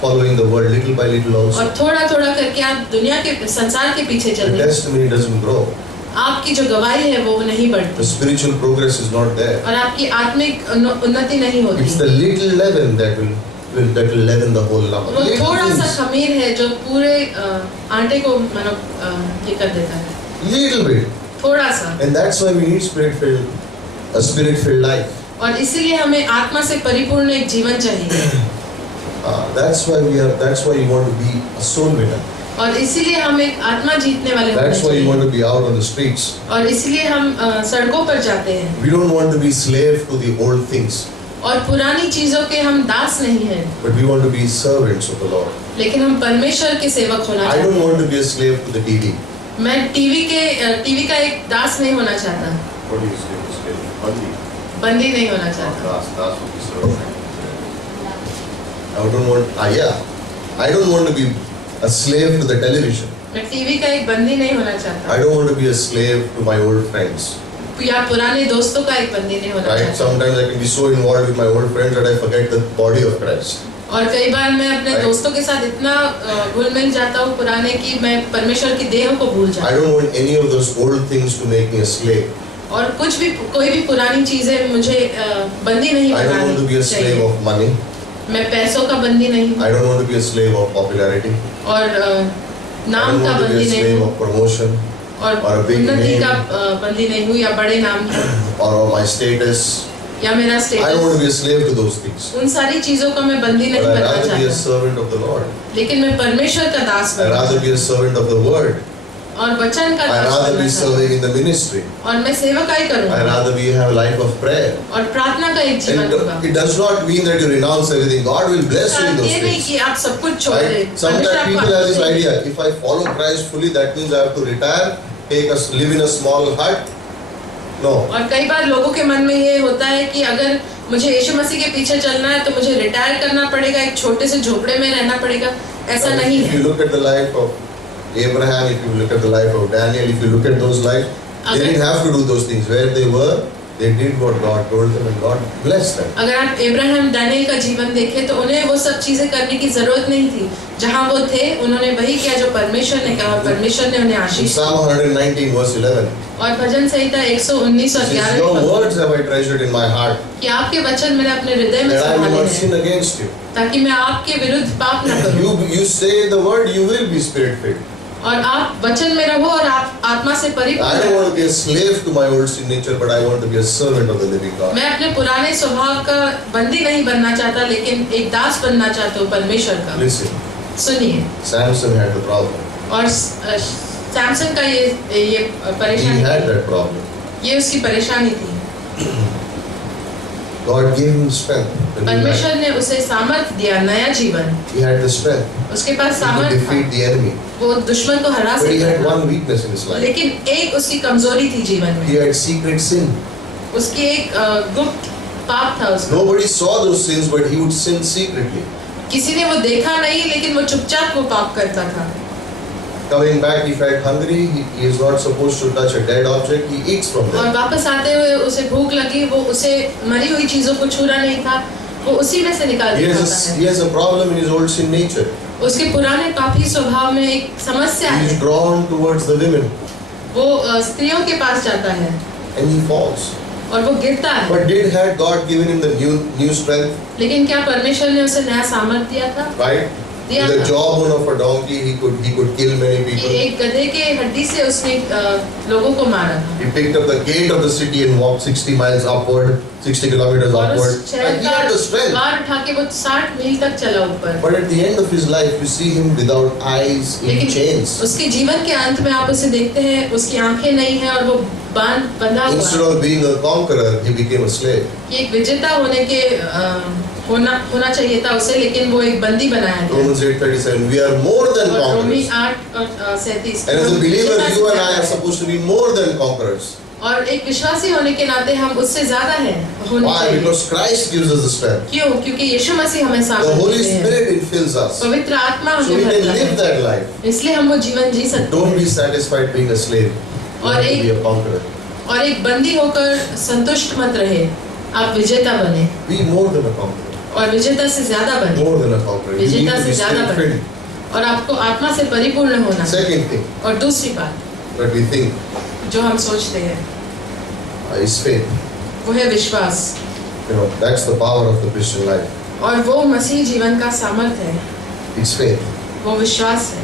following the word little by little also, और थोड़ा थोड़ा करके आप दुनिया के संसार के पीछे चल the रहे हैं, testimony doesn't grow. आपकी जो गवाही है वो नहीं The बढ़ती spiritual progress is not there. और आपकी आत्मिक उन्नति नहीं होती। It's the little leaven that will leaven the whole lump. वो Little थोड़ा सा things, खमीर है जो पूरे आटे को मतलब ये कर देता है, little bit. थोड़ा सा। And that's why we need a spirit-filled life. और इसीलिए हमें आत्मा से परिपूर्ण एक जीवन चाहिए That's why you want to be a soul winner. और इसीलिए हम एक आत्मा जीतने वाले होने That's why you want चाहिए to be out on the streets. और इसीलिए हम सड़कों पर जाते हैं We don't want to be slave to the old things, और पुरानी चीजों के हम दास नहीं हैं, but we want to be servants of the Lord. लेकिन हम परमेश्वर के सेवक होना I चाहते don't हैं। want to be a slave to the TV. मैं टीवी का एक दास नहीं होना चाहता, What do you say? बंदी नहीं होना चाहता। Das would be servant. I don't want to be a slave to the television. मैं टीवी का एक बंदी नहीं होना चाहता I don't want to be a slave to my old friends. या पुराने दोस्तों का एक बंदी नहीं होना Right? चाहता। Sometimes I can be so involved with my old friends that I forget the body of Christ. और कई बार मैं अपने Right. दोस्तों के साथ इतना घुल मिल जाता हूँ पुराने कि मैं परमेश्वर की देह को भूल I जाता हूँ don't want any of those old things to make me a slave. और कोई भी पुरानी चीजें मुझे बंदी नहीं I don't want to be a बनानी slave चाहिए। of money. मैं पैसों का बंदी नहीं हूँ I don't want to be a slave of popularity. और I नाम don't का want to be बंदी a नहीं slave हूँ of promotion और or a big उन्नति name. का बंदी नहीं हूँ या बड़े नाम की or my status. या मेरा I don't want to status, be a slave to those things. उन सारी चीजों का मैं बंदी But नहीं I'd बनना rather be a चाहता, servant of the Lord. लेकिन मैं परमेश्वर का दास I'd बनना rather चाहता be a servant of the Word. और वचन का I'd दास rather बनना be चाहता serving in the ministry. और मैं सेवकाई I'd करूँगा rather be have a life of prayer. और प्रार्थना का एक जीवन होगा। And it does not mean that you renounce everything. God will bless you in those ये नहीं things. कि आप सब कुछ छोड़ दें। Right? Sometimes people have this idea: if I follow Christ fully, that means I have to retire, live in a small hut. No. और कई बार लोगों के मन में ये होता है कि अगर मुझे यीशु मसीह के पीछे चलना है तो मुझे रिटायर करना पड़ेगा, एक छोटे से झोपड़े में रहना पड़ेगा। ऐसा नहीं If है। you look at the life of Abraham, if you look at the life of Daniel, if you look at those lives, they didn't have to do those things. Where they were, they did what God told them and God blessed them. अगर आप Ibrahim Daniel का जीवन देखें तो उन्हें वो सब चीजें करने की जरूरत नहीं थी, जहाँ वो थे उन्होंने वही किया जो परमेश्वर ने कहा, परमेश्वर ने उन्हें In आशीष Psalm 119 verse 11, और भजन संहिता 119 और it says, 11 your में words have I treasured in my heart, कि आपके वचन मैंने अपने हृदय में that I may संभाले not हैं sin against you. ताकि मैं आपके विरुद्ध पाप न करूं। You say the word, you will be spirit-filled. और आप वचन में रहो और आप आत्मा से I don't परिपूर्ण। want to be a slave to my old sin nature, but I want to be a servant of the living God. मैं अपने पुराने स्वभाव का बंदी नहीं बनना चाहता, लेकिन एक दास बनना चाहता हूँ परमेश्वर का। Listen, सुनिए, Samson had the problem. और सैमसन का ये He परेशानी had थी, that problem. ये उसकी परेशानी थी। God gave him strength. When he परमेश्वर ने उसे सामर्थ्य दिया, नया जीवन। He had the strength. उसके पास He could सामर्थ्य defeat था, the enemy. वो दुश्मन को हरा But he सकता had था, one weakness in his life. लेकिन एक उसकी कमजोरी थी जीवन He में। had secret sin. उसकी एक गुप्त पाप था उसका। Nobody saw those sins, but he would sin secretly. किसी ने वो देखा नहीं, लेकिन वो चुपचाप वो पाप करता था। Coming back, he felt hungry. He is not supposed to touch a dead object. He eats from और them. वापस आते हुए उसे भूख लगी, वो उसे मरी हुई चीजों को छूना नहीं था, वो उसी में से निकाल He के खाता has है। a problem in his old sin nature. उसके पुराने पापी स्वभाव में एक समस्या He is है, drawn towards the women, वो स्त्रियों के पास जाता है and he falls. और वो गिरता है। But had God given him the new strength? लेकिन क्या परमेश्वर ने उसे नया सामर्थ्य दिया था? Right? दिया With the था। jawbone of a donkey, he could kill many कि people. एक गधे के हड्डी से उसने लोगों को मारा था। He picked up the gate of the city and walked 60 miles upward, 60 kilometers और upward. उस शहर And he had the का strength. द्वार उठा के वो 60 मील तक चला ऊपर। But at the end of his life, you see him without eyes, in लेकिन chains. उसके जीवन के अंत में आप उसे देखते हैं, उसकी आंखें नहीं हैं और वो बंधा हुआ Instead है। of being a conqueror, he became a slave. कि एक विजेता होने के होना चाहिए था उसे, लेकिन वो एक बंदी बनाया गया। Romans 8:37. We are more than और रोमी conquerors. 8 और 37। And as a believer, you and I are supposed to be more than conquerors. और एक विश्वासी होने के नाते हम उससे ज्यादा हैं होने Why? चाहिए। Because Christ gives us the strength. क्यों? क्योंकि यीशु मसीह हमें The सामर्थ्य Holy देते हैं। Spirit infills us. पवित्र आत्मा So हमें we can भरता live है, that life. इसलिए हम वो जीवन जी सकते Don't be हैं। satisfied being a slave. You और have to एक- be a conqueror. और एक बंदी होकर संतुष्ट मत रहे, आप विजेता बने Be more than a conqueror. और विजेता से ज्यादा बने, More than a conqueror. You need विजेता to से be ज्यादा बने spirit-filled. और आपको आत्मा से परिपूर्ण होना। Second thing और दूसरी बात that we think जो हम सोचते हैं is faith. वो है विश्वास, You know, that's the power of the Christian life. और वो मसीह जीवन का सामर्थ्य है, It's faith. वो विश्वास है।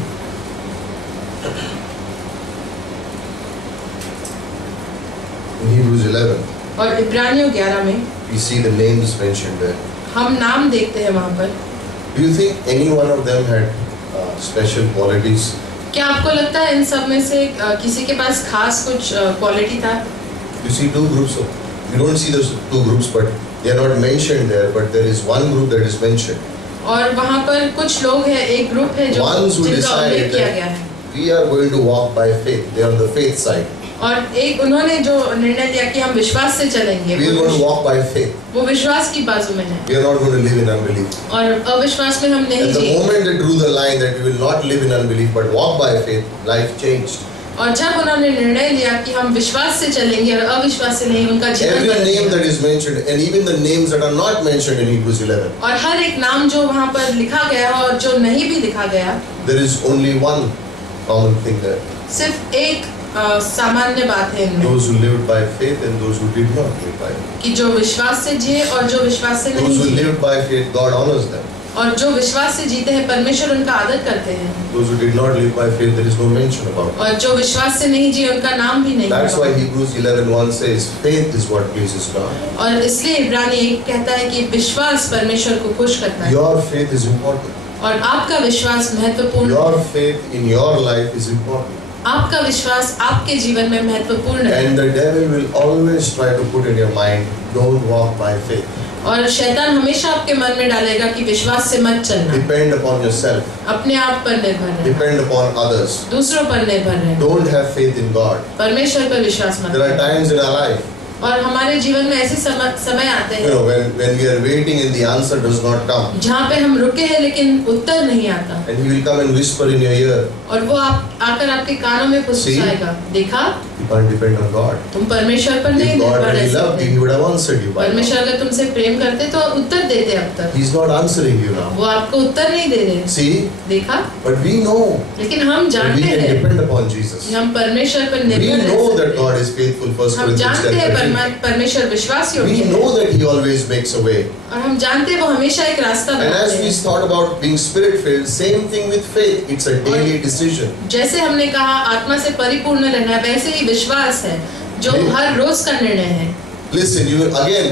In Hebrews 11, और इब्रानियों 11 में we see the names mentioned there. हम नाम देखते हैं वहाँ पर। Do you think any one of them had special qualities? क्या आपको लगता है इन सब में से किसी के पास खास कुछ क्वालिटी था? You see two groups of, you don't see those two groups, but they are not mentioned there, but there is one group that is mentioned. और वहाँ पर कुछ लोग हैं, एक ग्रुप है जो Ones who जिनका उल्लेख decided किया गया है, that we are going to walk by faith. They are on the faith side. और एक उन्होंने जो निर्णय लिया कि हम विश्वास से चलेंगे, We are going to walk by faith. वो विश्वास की बाजू में है We are not going to live in unbelief. और अविश्वास में हम नहीं And the जिए। moment they drew the line that we will not live in unbelief but walk by faith, life changed. और जब उन्होंने निर्णय लिया कि हम विश्वास से चलेंगे और अविश्वास से नहीं, उनका जीवन Every बदल name गया। that is mentioned, and even the names that are not mentioned in Hebrews 11, और हर एक नाम जो वहाँ पर लिखा गया और जो नहीं भी लिखा गया, there is only one common thing there. सिर्फ एक सामान्य बात है इनमें, Those who lived by faith and those who did not live by faith. कि जो विश्वास से जिए और जो विश्वास से नहीं Those who जिए। lived by faith, God honors them. और जो विश्वास से जीते हैं परमेश्वर उनका आदर करते हैं, Those who did not live by faith, there is no mention about it. और जो विश्वास से नहीं जिए उनका नाम भी नहीं That's why है। Hebrews 11:1 says, faith is what pleases God. और इसलिए इब्रानी 1 कहता है कि विश्वास परमेश्वर को खुश करता है Your faith is important. और आपका विश्वास महत्वपूर्ण है। Your faith in your life is important. आपका विश्वास आपके जीवन में महत्वपूर्ण है। And the devil will always try to put in your mind, don't walk by faith. और शैतान हमेशा आपके मन में डालेगा कि विश्वास से मत चलना, Depend upon yourself. अपने आप पर निर्भर रहना, Depend upon others. दूसरों पर निर्भर रहना, Don't have faith in God. परमेश्वर पर विश्वास मत There are करना। times in our life, और हमारे जीवन में ऐसे समय आते you हैं know, when we are waiting and the answer does not come. जहाँ पे हम रुके हैं लेकिन उत्तर नहीं आता, And he will come and whisper in your ear, और वो आकर आपके कानों में फुसफुसाएगा, देखा you can't depend on God. तुम परमेश्वर पर नहीं If God निर्भर really रह loved you, सकते। he would have answered you by now. परमेश्वर अगर तुमसे प्रेम करते तो उत्तर देते अब तक, He's not answering you now. वो आपको उत्तर नहीं दे रहे। See, देखा, but we know लेकिन हम that we जानते can हैं depend upon Jesus. कि हम परमेश्वर पर We निर्भर रह know that सकते God हैं। is faithful. 1 हम Corinthians जानते हैं 10:13. परमेश्वर विश्वास योग्य We है know that He always makes a way. और हम जानते हैं वो हमेशा एक रास्ता And बनाते as we हैं। thought about being spirit-filled, same thing with faith. It's a daily decision. जैसे हमने कहा आत्मा से परिपूर्ण रहना है, वैसे ही विश्वास है जो हर रोज का निर्णय है। Listen, you will again,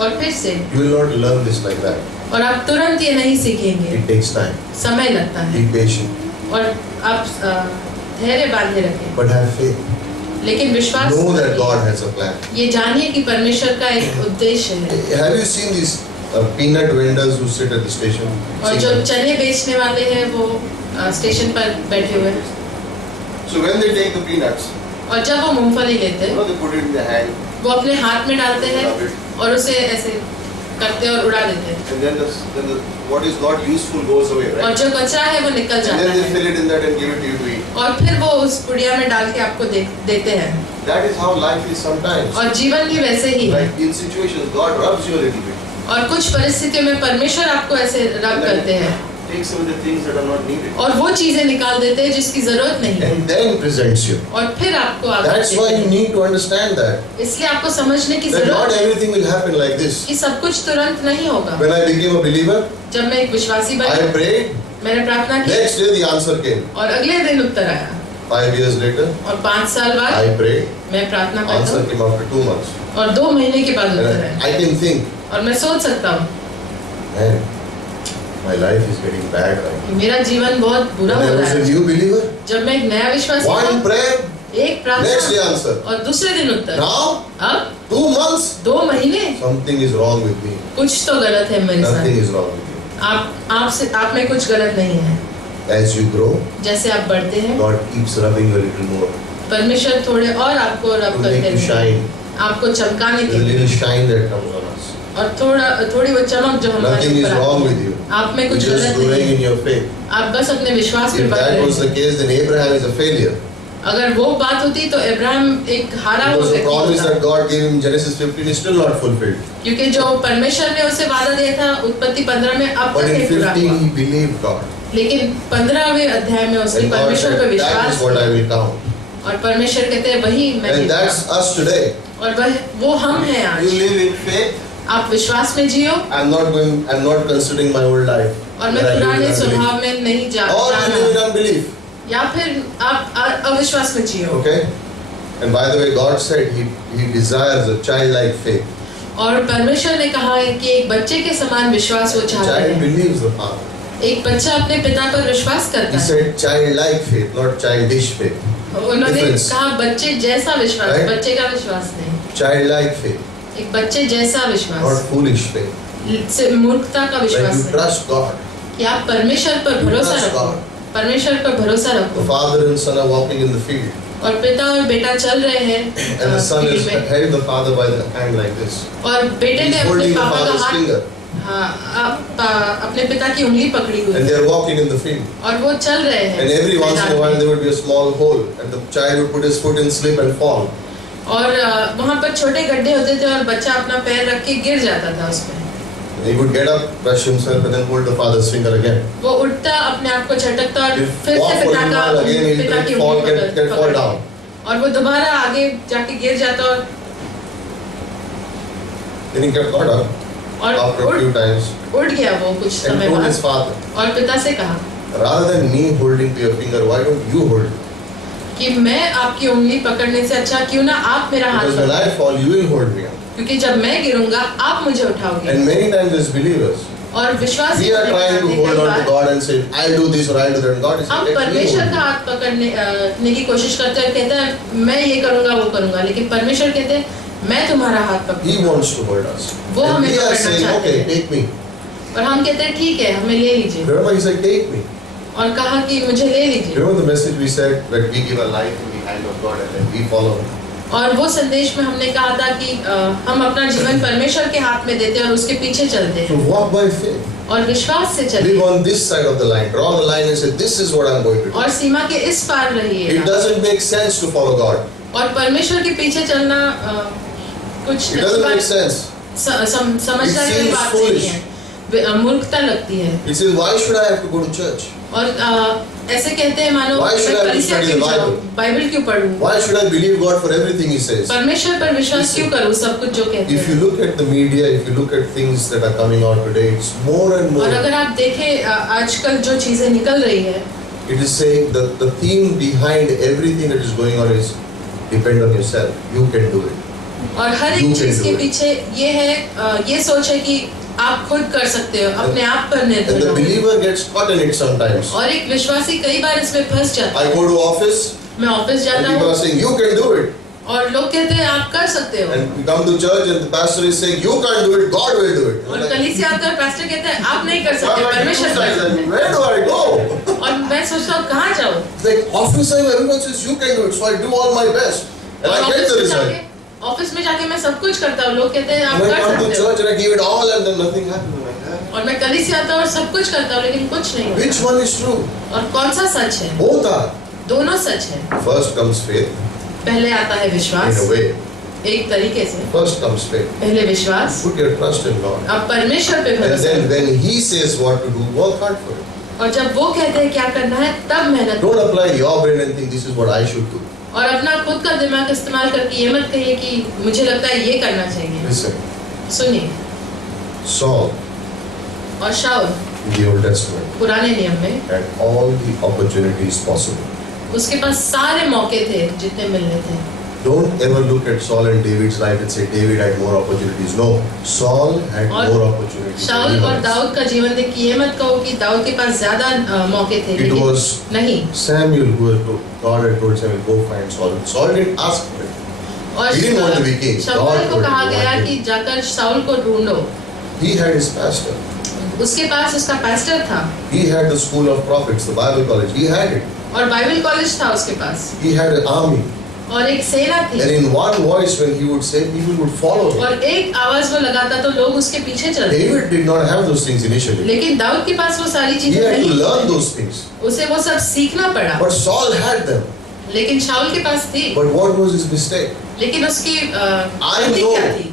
और फिर से, you will not learn this like that. और आप तुरंत ये नहीं सीखेंगे, It takes time. समय लगता है, Be patient, और आप धैर्य बांधे रखें, but have faith. लेकिन विश्वास Know that रखिए। God has a plan. ये जानिए कि परमेश्वर का एक उद्देश्य है। Have you seen these peanut vendors who sit at the station? और जो चने बेचने वाले हैं वो स्टेशन पर बैठे हुए हैं, So when they take the peanuts, और जब वो मूंगफली लेते हैं they put it in their hand, वो अपने हाथ में डालते हैं और उसे ऐसे करते और उड़ा देते हैं, and then what is not useful goes away, और right? जो कचरा है वो निकल And जाता then they है fill it in that and give it to you to eat. और फिर वो उस पुड़िया में डाल के आपको देते हैं। That is how life is sometimes. और जीवन भी वैसे ही है, Like in situations, God rubs you a little bit. और कुछ परिस्थितियों में परमेश्वर आपको ऐसे रब करते हैं takes away the things that are not needed. और वो चीजें निकाल देते हैं जिसकी जरूरत नहीं है, And then presents you. और फिर आपको आगे That's देते why you हैं। need to understand that. इसलिए आपको समझने की That not जरूरत है everything will happen like this. कि सब कुछ तुरंत नहीं होगा। When I became a believer, जब मैं एक विश्वासी I बना, prayed. मैंने प्रार्थना की Next day the answer came. और अगले दिन उत्तर आया, 5 years later, और 5 साल बाद I prayed. मैं प्रार्थना करता Answer हूँ came after 2 months. और 2 महीने के बाद उत्तर And आया। I can think, और मैं सोच सकता हूँ man, my life is getting bad right now. कि मेरा जीवन बहुत बुरा When हो I रहा was a है। new believer, जब मैं एक नया विश्वासी one था, prayer, एक next day प्रार्थना answer. और दूसरे दिन उत्तर। Now, अब 2 months, 2 महीने, something is wrong with me. कुछ तो गलत है मेरे Nothing साथ। is wrong with you. आप में कुछ गलत नहीं है। As you grow, जैसे आप बढ़ते हैं, God keeps rubbing you a little more. परमेश्वर थोड़े और आपको रब To करते make you हैं, shine. आपको चमकाने के There's a लिए, little shine that comes on us. और थोड़ी वो चमक जो हमारे Nothing is ऊपर wrong आती with है। you. आप में You're कुछ just गलत growing नहीं in है, your faith. आप बस अपने विश्वास में If बढ़ that रहे was the हैं। case, then Abraham is a failure. अगर वो बात होती तो अब्राहम एक हारा हुआ Because the व्यक्ति promise होता, that God gave him in Genesis 15 is still not fulfilled. क्योंकि जो परमेश्वर ने उसे वादा दिया था उत्पत्ति 15 में अब But तक in नहीं पूरा 15 हुआ। he believed God. लेकिन 15वें अध्याय में उसने And God परमेश्वर said, पर that विश्वास is what I किया, will count. और परमेश्वर कहते हैं वही मैं And देखता that's हूँ। us today. और वो हम हैं You आज। live in faith. आप विश्वास में जियो, I'm not considering my old life. और मैं That I live पुराने in unbelief. स्वभाव में नहीं Or you live in unbelief. या फिर आप अविश्वास में जियो। Okay? And by the way, God said He desires a childlike faith. और परमेश्वर ने कहा है कि एक बच्चे के समान विश्वास वो चाहते Child हैं। believes the Father. एक बच्चा अपने पिता पर विश्वास He करता है। said childlike faith, not childish faith. उन्होंने Difference. कहा बच्चे जैसा विश्वास, Right? बच्चे का विश्वास नहीं, Childlike faith, एक बच्चे जैसा not विश्वास, foolish faith. मूर्खता का When विश्वास you नहीं। trust God, कि आप परमेश्वर पर You भरोसा trust रखो, God. परमेश्वर पर भरोसा the रखो, father and son are walking in the field, और पिता और बेटा चल रहे हैं and the son field is में, held the father by the hand like this. और बेटे He's ने अपने holding the पापा का father's हाथ, finger, अपने पिता की उंगली पकड़ी हुई and है, they are walking in the field. और वो चल रहे हैं And every once in a while there would be a small hole, and the child would put his foot and slip and fall. और वहाँ पर छोटे गड्ढे होते थे और बच्चा अपना पैर रख के गिर जाता था उसमें। And he would get up, brush himself, and then hold the father's finger again. वो उठता, अपने आप को झटकता और He'll फिर walk से for a while again, he'll पिता की fall, उंगली get fall पकड़ down. और वो दोबारा आगे जाके गिर जाता Then he kept got up और after a few times उठ गया वो कुछ and समय told his बाद father, और पिता से कहा rather than me holding to your finger, why don't you hold it? कि मैं आपकी उंगली पकड़ने से अच्छा क्यों ना आप मेरा हाथ Because when पकड़ो, I fall, you will hold me up. क्योंकि जब मैं गिरूंगा आप मुझे उठाओगे। And many times as believers, और विश्वास we are trying to hold on to God and say, I'll do this or I'll do that. And God is हम saying, let me परमेश्वर hold का you. हाथ पकड़ने की कोशिश करते हैं, कहता है मैं ये करूंगा वो करूंगा, लेकिन परमेश्वर कहते हैं मैं तुम्हारा हाथ He पकड़ूंगा। wants to hold us. वो And हमें we are पकड़ना saying, चाहते okay, हैं। take me. और हम कहते हैं ठीक है हमें ले लीजिए, Remember he said, take me. और कहा कि मुझे ले लीजिए। Remember the message we said that we give our life in the hand of God and then we follow Him. और वो संदेश में हमने कहा था कि हम अपना जीवन परमेश्वर के हाथ में देते हैं और उसके पीछे चलते So हैं walk by faith. और विश्वास से चलते Live हैं on this side of the line. Draw the line and say, this is what I'm going to do. और सीमा के इस पार It रहिए। doesn't make sense to follow God. और परमेश्वर के पीछे चलना कुछ It doesn't make sense. समझदारी It वाली seems बात नहीं foolish. है, मूर्खता लगती है। He says, why should I have to go to church? और ऐसे कहते हैं मानो Why should मैं I कलीसिया study क्यों the जाऊं, Bible? बाइबल क्यों पढूं, Why should I believe God for everything He says? परमेश्वर पर विश्वास क्यों करूं सब कुछ जो कहते If you हैं। look at the media, if you look at things that are coming out today, it's more and more. और अगर आप देखें आजकल जो चीजें निकल रही है, It is saying that the theme behind everything that is going on is depend on yourself. You can do it. और हर You एक can चीज do के it. पीछे ये है, ये सोच है कि आप खुद कर सकते हो, अपने आप पर And निर्भर the रहो। believer gets caught in it sometimes. और एक विश्वासी कई बार इसमें फंस जाता I है। go to office मैं ऑफिस and जाता people हूँ are saying, you can do it. और लोग कहते हैं आप कर सकते हो, And we come to church and the pastor is saying, you can't do it, God will do it. और कलीसिया आकर पास्टर कहता है आप नहीं कर सकते, Why परमेश्वर do कर सकते I- Where do I go? हैं। और मैं सोचता हूँ कहाँ जाऊँ, It's like office time, everyone says you can do it, so I do all my best. And और I get the result. Office में जाके मैं सब कुछ करता हूँ, लोग कहते हैं आप And I कर come to सकते हो, church and I give it all and then nothing happens. I'm like, "Huh? और मैं कलीसिया आता हूँ और सब कुछ करता हूँ लेकिन कुछ नहीं Which होता। one is true? और कौन सा सच है? Both are. दोनों सच है। First comes faith पहले आता है in विश्वास, a way. एक तरीके से First comes faith. पहले विश्वास, Put your trust in God. अब परमेश्वर पे And भरोसा then करो। when He says what to do, work hard for it. और जब वो कहते हैं क्या करना है तब मेहनत Don't करो। apply your brain and think this is what I should do. और अपना खुद का दिमाग इस्तेमाल करके ये मत कहिए कि मुझे लगता है ये करना चाहिए। Listen, सुनिए, Saul और शाऊल in the Old Testament पुराने नियम में had all the opportunities possible. उसके पास सारे मौके थे जितने मिलने थे। Don't ever look at Saul and David's life and say David had more opportunities. No, Saul had और more opportunities. than शाऊल anyone और else. दाऊद का जीवन देख के ये मत कहो कि दाऊद के पास ज्यादा मौके थे, It लेकिन was नहीं। Samuel who had told, God had told Samuel, go find Saul. Saul didn't ask for it. और He didn't want to be king. शमूएल God को told कहा him to गया find कि him. जाकर शाऊल को ढूंढो। He had his pastor. उसके पास उसका पास्टर था He had the school of prophets, the Bible college. He had it. और बाइबल कॉलेज था उसके पास He had an army. और एक सेना थी। And in one voice, when he would say, people would follow him. और एक आवाज वो लगाता तो लोग उसके पीछे चलते। David did not have those things initially. लेकिन दाऊद के पास वो सारी He चीजें had to नहीं learn थी। those things. उसे वो सब सीखना पड़ा। But Saul had them. लेकिन शाऊल के पास थी। But what was his mistake? लेकिन उसकी I गलती क्या थी?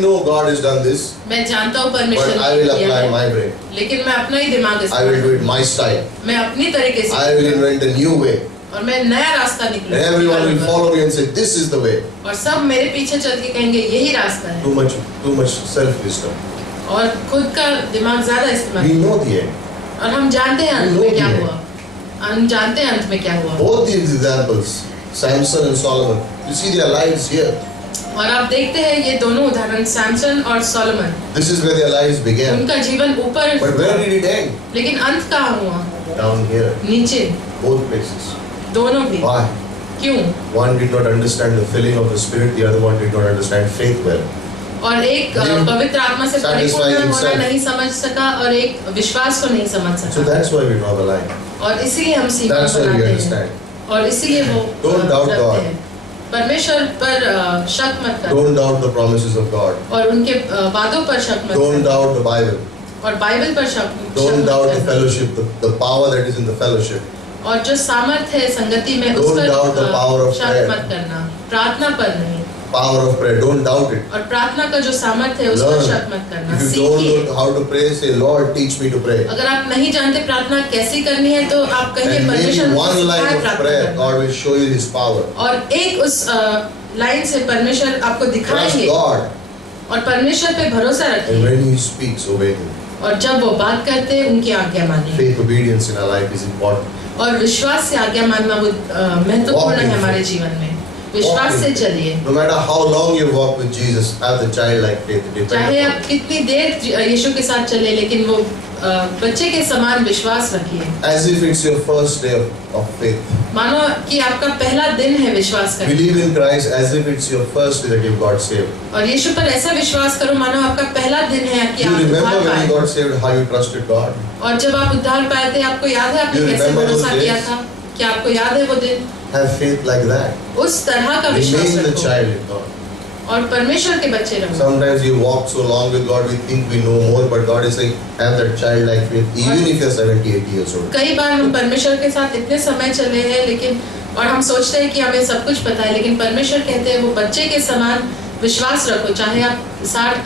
know God has done this, मैं जानता हूँ परमेश्वर but I ने will किया apply है, my brain. लेकिन मैं अपना ही दिमाग I will इस्तेमाल do it my style. मैं अपनी तरीके से I will invent a new way. और मैं नया रास्ता And निकलूंगा everyone will follow me and say, this is the way. और सब मेरे पीछे चल के कहेंगे यही रास्ता है Too much self-wisdom. और खुद का दिमाग ज्यादा इस्तेमाल We know the end. और हम जानते हैं अंत We में know क्या the हुआ हम जानते हैं अंत में क्या हुआ Both these examples, Samson and Solomon, you see their lives here. और आप देखते हैं ये दोनों उदाहरण सैमसन और Solomon This is where their lives began. उनका जीवन ऊपर But where did it end? लेकिन अंत कहाँ हुआ Down here. नीचे Both places. दोनों भी Why? क्यों One did not understand the filling of the Spirit, the other one did not understand faith well. और एक Lived पवित्र आत्मा से satisfied परिपूर्ण होना himself. नहीं समझ सका और एक विश्वास को नहीं समझ So सका that's why we draw the line. और इसीलिए हम सीमा That's why we बनाते हैं understand. और इसीलिए वो Don't doubt रखते God. हैं। परमेश्वर पर शक मत करो Don't doubt the promises of God. और उनके वादों पर शक मत Don't करो doubt the Bible. और बाइबल पर शक Don't मत doubt the करो। fellowship, the power that is in the fellowship. और जो सामर्थ्य है संगति में उस Don't doubt the power पर of शक prayer. मत करना प्रार्थना पर नहीं Power of prayer. Don't doubt it. और प्रार्थना का जो सामर्थ्य है उस पर Learn. शक मत करना If you don't सीखिए know how to pray, say, Lord, teach me to pray. अगर आप नहीं जानते प्रार्थना कैसी करनी है तो आप कहिए And maybe परमेश्वर मुझे one line सिखाए of प्रार्थना prayer, करना। God will show you His power. और एक उस लाइन से परमेश्वर आपको Trust दिखाएंगे God. और परमेश्वर पे भरोसा And रखिए when He speaks, obey Him. और जब वो बात करते हैं उनकी आज्ञा मानिए Faith obedience in our life is important. और विश्वास से आज्ञा मानना वो महत्वपूर्ण है हमारे जीवन में विश्वास से चलिए No matter how long you walk with Jesus, have the childlike faith. Depend चाहे upon आप कितनी देर यीशु के साथ चले लेकिन वो बच्चे के समान विश्वास रखिए Him. As if it's your first day of faith. मानो कि आपका पहला दिन है विश्वास करने Believe in Christ as if it's your first day that you got saved. और यीशु पर ऐसा विश्वास करो मानो आपका पहला दिन है कि Do you आप remember उद्धार when you पाए got saved, how you trusted God? और जब आप उद्धार पाए थे आपको याद है Do आपने you कैसे remember भरोसा those किया days? था क्या आपको याद है वो दिन Have faith like that. उस तरह का विश्वास Remain the रखो child in God. और परमेश्वर के बच्चे रहो Sometimes you walk so long with God, we think we know more, but God is saying, have that childlike faith, even if you're 70, 80 years old. कई बार हम परमेश्वर के साथ इतने समय चले हैं लेकिन और हम सोचते हैं कि हमें सब कुछ पता है लेकिन परमेश्वर कहते हैं वो बच्चे के समान विश्वास रखो चाहे आप 60,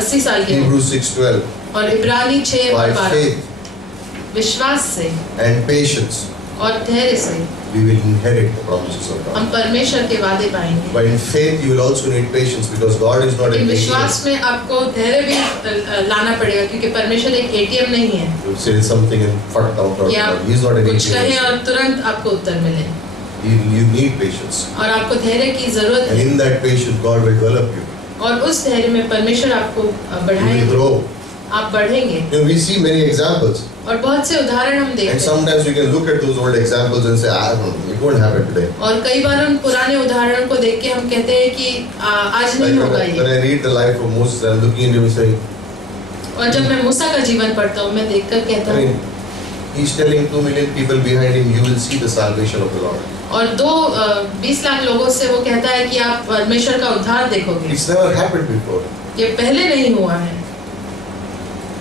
80 साल के हो Hebrews 6:12. और इब्रानी 6 By और 12 faith विश्वास से and patience, और धैर्य से we will inherit the promises of God. हम परमेश्वर के वादे पाएंगे But in faith, you will also need patience because God is not लेकिन an विश्वास ATM. में आपको धैर्य भी लाना पड़ेगा क्योंकि परमेश्वर एक एटीएम नहीं है You say something and fart out or कि आप He's not an कुछ कहें ATM. और तुरंत आपको उत्तर मिले You need patience. और आपको धैर्य की जरूरत And है in that patience, God will develop you. और उस धैर्य में परमेश्वर आपको You will बढ़ाएंगे grow. आप बढ़ेंगे You know, we see many examples. और बहुत से उदाहरण हम And देखते हैं sometimes we can look at those old examples and say, it won't happen today. और कई बार उन पुराने उदाहरणों को देख के हम कहते हैं कि आज नहीं Like होगा when ये I read the life of Moses, I'm looking at him and saying, और जब मैं मूसा का जीवन पढ़ता हूँ मैं देखकर कहता I हूँ mean, he's telling 2 million people behind him, you will see the salvation of the Lord. और 20 लाख लोगों से वो कहता है कि आप परमेश्वर का उद्धार देखोगे It's never happened before. ये पहले नहीं हुआ है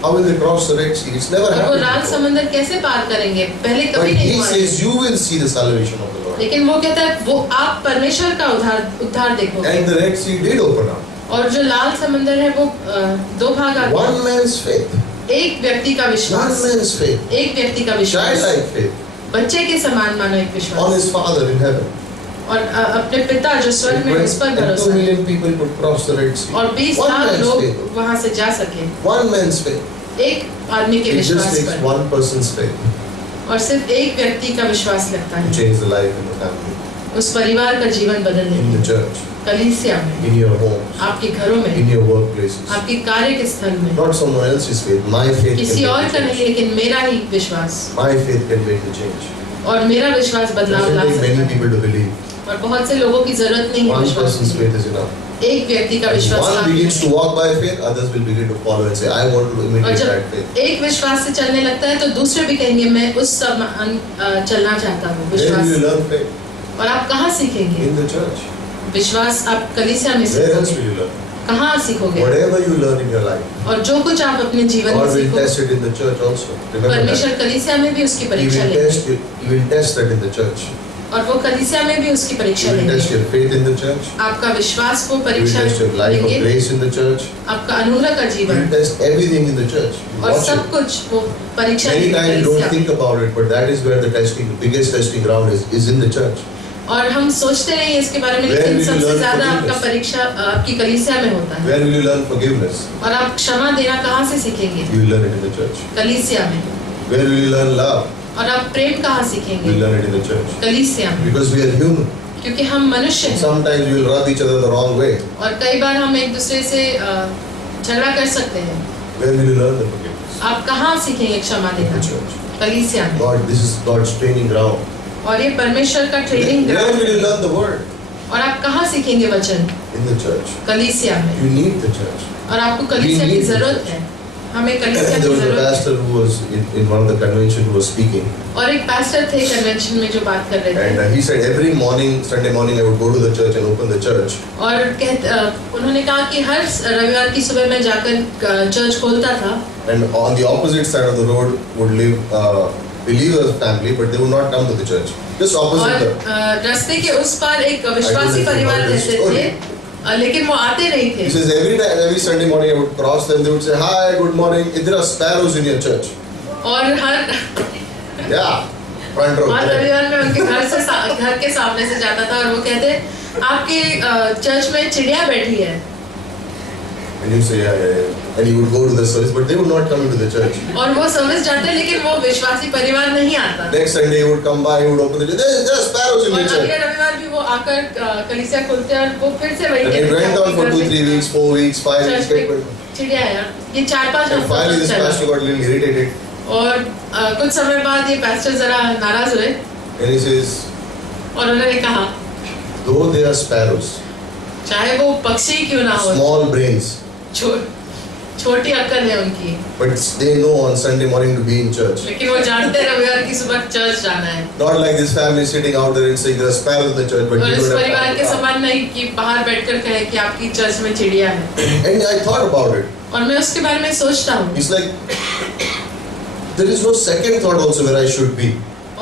How will they cross the Red Sea? It's never और वो happened लाल before. समंदर कैसे पार करेंगे पहले But कभी he नहीं हुआ है says, you will see the salvation of the Lord. लेकिन वो कहता है वो आप परमेश्वर का उद्धार देखोगे। And the Red Sea did open up. और जो लाल समंदर है वो दो भाग आ गया। One man's faith. एक व्यक्ति का विश्वास, One man's faith. एक व्यक्ति का विश्वास, Childlike faith. बच्चे के समान मानो एक On विश्वास, his Father in heaven. और अपने पिता जो स्वर्ग में उस पर And भरोसा 2 है। million people could cross the Red Sea. और 20 One लाख man's लोग faith. वहां से जा सके One man's faith. एक आदमी के It just विश्वास takes पर, one person's faith और सिर्फ एक व्यक्ति का विश्वास लगता to है change the life in the family, उस परिवार का जीवन बदलने in the के लिए। church, कलीसिया में, in your homes, आपके घरों में, in your workplaces. आपके कार्य के स्थल में, Not someone else's faith. My faith किसी can और make का the नहीं change. लेकिन मेरा ही विश्वास, My faith can make the change. और मेरा विश्वास It बदलाव doesn't ला take सकता many है। people to believe. और बहुत से लोगों की जरूरत नहीं है One विश्वास person's की। faith is enough. एक व्यक्ति का If विश्वास one काफी begins है। to walk by faith, others will begin to follow and say, I want to और imitate जब that faith. एक विश्वास से चलने लगता है तो दूसरे भी कहेंगे मैं उस समान चलना चाहता हूँ Where will you विश्वास। learn faith? और आप कहाँ सीखेंगे In the church. विश्वास? आप कलीसिया में Where else सीखोगे। will you learn? कहाँ सीखोगे? Whatever you learn in your life, और जो कुछ आप अपने जीवन में God will सीखो, test it in the church also. Remember that. परमेश्वर कलीसिया में भी उसकी He परीक्षा will लेंगे, test it. He will test that in the church. और वो कलीसिया में भी उसकी He परीक्षा will test लेंगे। your faith in the church. आपका विश्वास को He will परीक्षा test your life of लेंगे, grace in the church. आपका अनुग्रह का He जीवन will test everything in the church. और Watch सब it. कुछ वो परीक्षा Many लेंगे times you don't कलीसिया think में। about it, but that is where the testing, the biggest testing ground is in the church. और हम सोचते नहीं हैं इसके बारे में, Where लेकिन will you सबसे learn ज्यादा आपका forgiveness? परीक्षा आपकी कलीसिया में होता है। Where will you learn forgiveness? और आप क्षमा देना कहाँ से सीखेंगे? You will learn it in the church. कलीसिया में। Where will you learn love? और आप प्रेम कहाँ You सीखेंगे? will learn it in the church. कलीसिया में। Because we are human. क्योंकि हम मनुष्य हैं Sometimes we will rub each other the wrong way. और कई बार हम एक दूसरे से झगड़ा कर सकते हैं। Where will you learn the forgiveness? आप कहाँ सीखेंगे क्षमा In the देना? church. कलीसिया में। God, this is God's training ground. और ये परमेश्वर का training Where will you ground है। learn the word? और आप कहाँ सीखेंगे वचन? In the church. कलीसिया में। You need the church. और आपको कलीसिया We की need the जरूरत church. है। हमें कलीसिया There की was a जरूरत है। pastor who was in one of the convention who was speaking, और एक पास्टर थे कन्वेंशन में जो बात कर रहे and थे, he said every morning, Sunday morning, I would go to the church and open the church, और उन्होंने कहा कि हर रविवार की सुबह मैं जाकर चर्च खोलता था, and on the opposite side of the road would live believers family, but they would not come to the church. Just और opposite the. रास्ते के उस पार एक विश्वासी परिवार रहते थे, लेकिन वो आते नहीं He थे। says every Sunday morning I would cross them. They would say, "Hi, good morning. There are sparrows in your church." और हर Yeah, front row. रविवार में उनके घर के सामने से जाता था और वो कहते आपके चर्च में चिड़िया बैठी है। And you say, yeah. And he would go to the service, but they would not come into the church. और वो सर्विस जाते लेकिन वो विश्वासी परिवार नहीं आता। Next Sunday he would come by, he would open the door. There are sparrows in और your अगले church. रविवार भी वो आकर कलीसिया खोलते हैं और वो फिर से वही And it went on for 2, 3 weeks, 4 weeks, 5 weeks. Church में चिड़िया है। ये 4-5 And finally this हफ्ते pastor got a little irritated. और कुछ समय बाद ये पास्टर जरा नाराज हुए And he says, और उन्होंने कहा though they are sparrows, चाहे वो पक्षी क्यों ना हो, small brains, छोटी अक्ल है उनकी, but they know on Sunday morning to be in church. लेकिन वो जानते हैं रविवार की सुबह चर्च जाना है। Not like this family sitting out there and saying there are sparrows in the church, but और you इस don't have परिवार time के to come. समान नहीं कि बाहर बैठकर कहे कि आपकी चर्च में चिड़िया है। And I thought about it. और मैं उसके बारे में सोचता हूँ It's like there is no second thought also where I should be.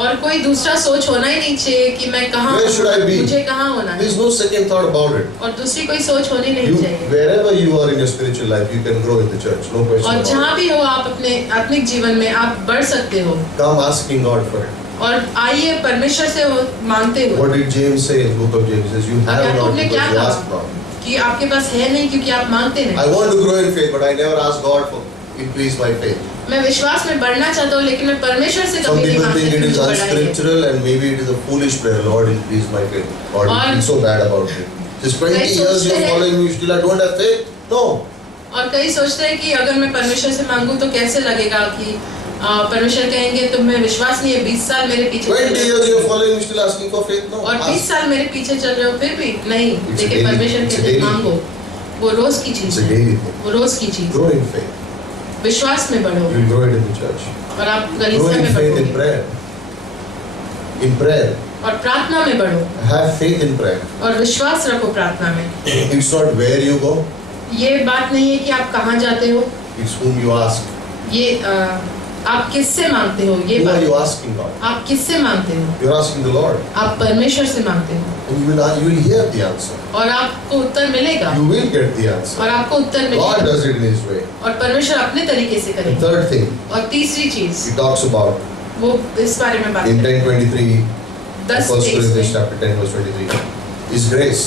और कोई दूसरा सोच होना ही नहीं चाहिए कि मैं कहाँ Where should I be? मुझे कहाँ होना There है, is no second thought about it. और दूसरी कोई सोच होनी नहीं You, चाहिए। wherever you are in your spiritual life, you can grow in the church. No question और about जहाँ it. भी हो आप अपने आत्मिक जीवन में आप बढ़ सकते हो Come asking God for it. और आइए परमेश्वर से वो मांगते हो What did James say in the book of James? He says, you have Yakub not ने क्या because you कहा? ask not. कि आपके पास है नहीं क्योंकि आप मांगते I नहीं। want to grow in faith, but I never ask God for increase my faith. मैं विश्वास में बढ़ना चाहता हूँ लेकिन मैं परमेश्वर से Some कभी नहीं people मांगता think it कि is मुझे बढ़ाइए। unscriptural and maybe it is a foolish prayer. Lord, increase my faith. Lord, और- you feel so bad about it. Just 20 कई years सोचते you're हैं- following me, still I don't have faith. No. और कई सोचते हैं कि अगर मैं परमेश्वर से मांगूं तो कैसे लगेगा कि परमेश्वर कहेंगे तुम्हें विश्वास नहीं है, 20 साल मेरे पीछे चल 20 रहे years हो you're following me, still asking for faith. No. और 20 Ask. साल मेरे पीछे चल रहे हो फिर भी नहीं, It's a लेकिन daily- परमेश्वर it's a कहते हैं daily- मांगो। वो रोज की It's चीज a है, daily thing. वो रोज की चीज Grow in faith. विश्वास में बढ़ो You'll grow it in the church. और आप Grow कलीसिया in में faith in बढ़ोगे prayer. In prayer. और प्रार्थना में बढ़ो Have faith in prayer. और विश्वास रखो प्रार्थना में। It's not where you go, ये बात नहीं है कि आप कहाँ जाते हो, it's whom you ask. ये आप किससे मांगते हो? ये Who are बात you asking God? आप किससे मांगते हो? You're asking the Lord. आप परमेश्वर से मांगते हो And you will hear the answer. और आपको उत्तर मिलेगा You will get the answer. और आपको उत्तर God मिलेगा does it in His way. और परमेश्वर अपने तरीके से The करेगा। third thing और तीसरी चीज He talks about वो इस बारे में बात in करें 10:23, 10 1 Corinthians में chapter 10 verse 23, is grace.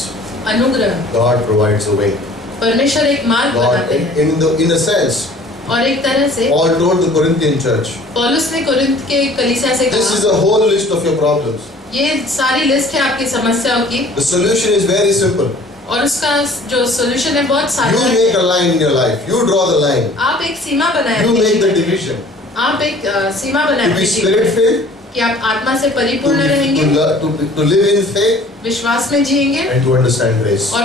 अनुग्रह। God provides a way. परमेश्वर एक मार्ग God, बताते हैं in a sense, और एक तरह से Paul told the Corinthian church, पौलुस ने कोरिन्थ के कलीसिया से this is कहा, a whole list of your problems. ये सारी लिस्ट है आपकी समस्याओं की The solution is very simple. और उसका जो सॉल्यूशन है बहुत You साधारण make a है। line in your life. You draw the line. आप एक सीमा बनाए You अपने make the जीवन में। division. आप एक सीमा बनाए To अपने be जीवन में spirit-filled, कि आप आत्मा से परिपूर्ण रहेंगे, to live in faith, विश्वास में जिएंगे and to understand grace. और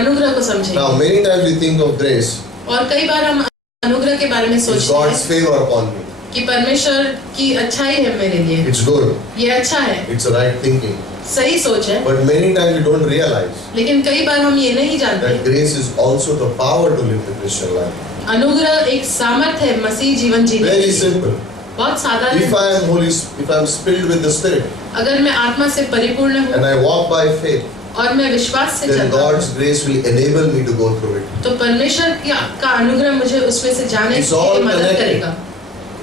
अनुग्रह को समझेंगे। Now, many times we think of grace और कई बार हम अनुग्रह के बारे में as सोचते God's हैं favor upon me. कि परमेश्वर की अच्छाई है मेरे लिए, It's good. ये अच्छा है, It's the right thinking. सही सोच है। But many times we don't realize लेकिन कई बार हम ये नहीं जानते that grace is also the power to live the Christian life. अनुग्रह एक सामर्थ्य है मसीह जीवन जीने Very की। simple. बहुत साधारण If I am if I am filled with the Spirit अगर मैं आत्मा से परिपूर्ण हूँ and I walk by faith, और मैं विश्वास से then चलता हूँ God's grace will enable me to go through it. तो परमेश्वर का अनुग्रह मुझे उसमें से जाने It's के all लिए मदद connected. करेगा।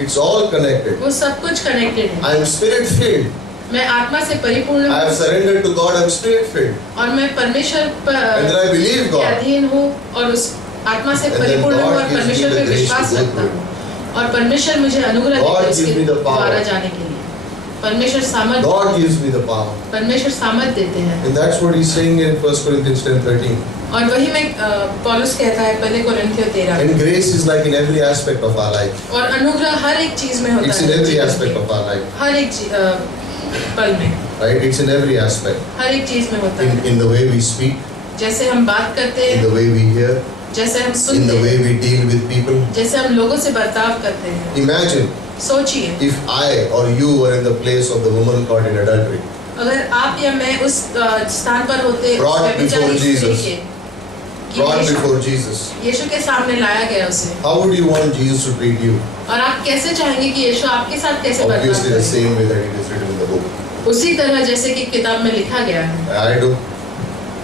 It's all connected. वो सब कुछ कनेक्टेड है। I am Spirit filled. मैं आत्मा से परिपूर्ण I have हूँ surrendered to God. I am Spirit filled. और मैं परमेश्वर And then I believe के God. अधीन हूँ और उस आत्मा से And then परिपूर्ण हूँ God और gives me परमेश्वर the पे grace विश्वास to go रखता through हूँ और परमेश्वर मुझे अनुग्रह God देता है gives me उसके the power. द्वारा जाने के लिए। परमेश्वर सामर्थ God gives me the power. परमेश्वर सामर्थ देते हैं And that's what he's saying in 1 Corinthians 10:13. और वही मैं पौलुस कहता है पहले कोरिन्थियों 13 And grace is like in every aspect of our life. और अनुग्रह हर एक चीज में होता It's है in every जीवन aspect में। of our life. हर एक पल में Right? It's in every aspect. हर एक चीज में होता है। In the way we speak, जैसे हम बात करते in हैं, the way we hear, जैसे हम in सुनते the way हैं, we deal with people. जैसे हम लोगों से बर्ताव करते हैं। Imagine सोचिए if I or you were in the place of the woman caught in adultery. अगर आप या मैं उस स्थान पर होते Brought व्यभिचारी before स्त्री Jesus. के, कि Brought before Jesus. यीशु के सामने लाया गया उसे How would you want Jesus to treat you? और आप कैसे चाहेंगे कि यीशु आपके साथ कैसे बर्ताव Obviously the करे? same way that it is written in the book. उसी तरह जैसे कि किताब में लिखा गया है I do.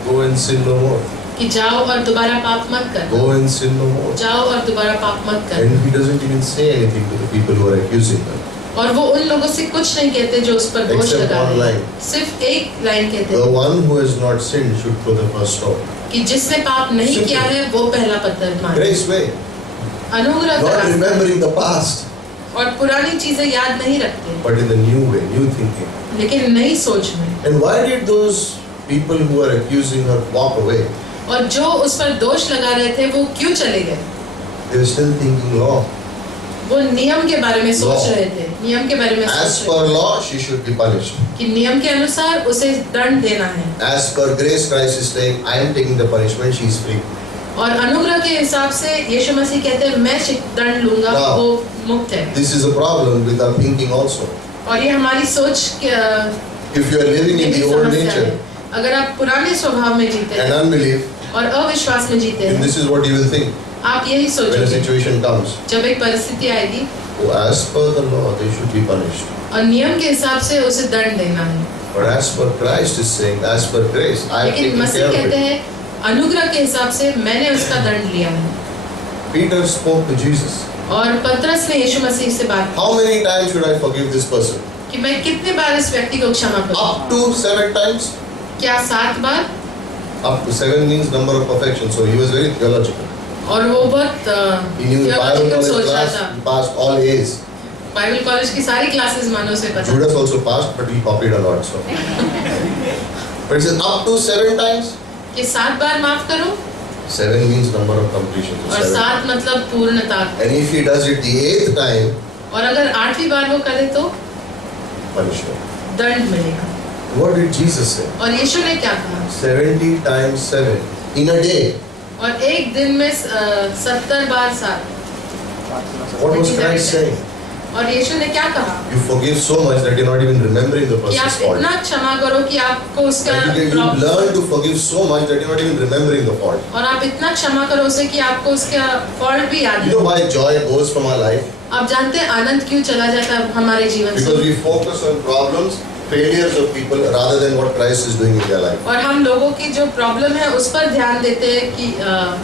Go and sin no more. कि जाओ और दोबारा पाप मत कर, Go and sin no more. जाओ और दोबारा पाप मत कर। And he doesn't even say anything to the people who are accusing them. और वो उन लोगों से कुछ नहीं कहते जो उस पर दोष Except लगा one रहे हैं। line. सिर्फ एक लाइन कहते The हैं one who has not sinned should throw the first stone. कि जिसने पाप नहीं Simple. किया है वो पहला पत्थर मारे। Grace way. अनुग्रह का Not रास्ता remembering the past, और पुरानी चीजें याद नहीं रखते but in the new way, new thinking. लेकिन नई सोच में। And why did those people who are accusing her walk away? और जो उस पर दोष लगा रहे थे वो क्यों चले गए? They were still thinking law. वो नियम के बारे में सोच Law. रहे थे, नियम के बारे में As सोच per रहे law, she should be punished. थे कि नियम के अनुसार उसे दंड देना है As per grace, Christ is saying, I am taking the punishment, she is free. और अनुग्रह के हिसाब से यीशु मसीह कहते हैं मैं दंड लूंगा, Now, वो मुक्त है। This is a problem with our thinking also. और ये हमारी सोच If you are living in में भी the old समस्या है। nature अगर आप पुराने स्वभाव में जीते and हैं unbelief, और अविश्वास में जीते then हैं, this is what you will think आप यही when a सोचेंगे situation comes. जब एक परिस्थिति आएगी Oh, as per the law, they should be punished. और नियम के हिसाब से उसे दंड देना है। But as per Christ is saying, as per grace, I have लेकिन taken मसीह care of कहते it. हैं अनुग्रह के हिसाब से मैंने उसका दंड लिया है। Peter spoke to Jesus. और पतरस ने यीशु मसीह से बात How many times should I forgive this person? की कि मैं कितने बार इस व्यक्ति को क्षमा करूं? Up to 7 times. क्या 7 बार? Up to 7 means number of perfection. So he was very theological. और वो बहुत He knew Bible theological college सोच रहा class. था। He passed all A's. Bible college की सारी क्लासेस मानो से पता। Judas also passed, but he copied a lot. So, but it says up to 7 times. कि 7 बार माफ करो 7 means number of completion. So और 7. 7 मतलब पूर्णता। And if he does it the 8th time, और अगर 8वीं बार वो करे तो punishment. दंड मिलेगा। What did Jesus say? और यीशु ने क्या कहा? 70 times 7 in a day. और एक दिन में 70 बार 7। What was Christ saying? और यीशु ने क्या कहा You forgive so much that you're not even remembering the कि person's आप fault. इतना क्षमा करो कि आपको उसका You learn to forgive so much that you're not even remembering the fault. और आप इतना क्षमा करो उसे कि आपको उसका फॉल्ट भी याद You है। know why joy goes from our life? आप जानते हैं आनंद क्यों चला जाता है हमारे जीवन Because से? we focus on problems, failures of people rather than what Christ is doing in their life. और हम लोगों की जो प्रॉब्लम है उस पर ध्यान देते हैं कि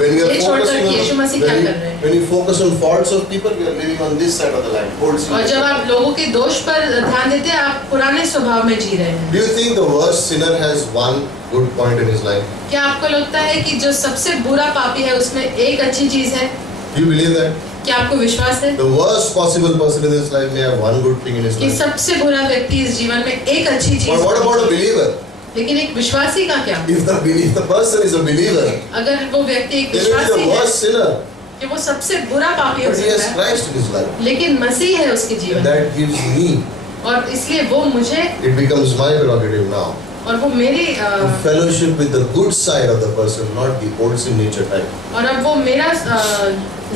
When we are ये छोड़कर focusing कि यीशु मसीह क्या कर रहे हैं। when you focus on faults of people, we are living on this side of the line. और जब आप लोगों के दोष पर ध्यान देते हैं आप पुराने स्वभाव में जी रहे हैं। Do you think the worst sinner has one good point in his life? क्या आपको लगता है कि जो सबसे बुरा पापी है उसमें एक अच्छी चीज है? Do you believe that? क्या आपको विश्वास है The worst possible person in this life may have one good thing in his कि life. सबसे बुरा व्यक्ति इस जीवन में एक अच्छी चीज But what about a believer? लेकिन एक विश्वासी का क्या? If the person is a believer, अगर वो व्यक्ति एक then he is विश्वासी the है worst sinner. कि वो सबसे बुरा पापी हो But he has सकता है Christ in his life. लेकिन मसीह है उसके जीवन And में that gives me, और इसलिए वो मुझे it becomes my prerogative now. और वो मेरी To fellowship with the good side of the person, not the old sin nature type. और अब वो मेरा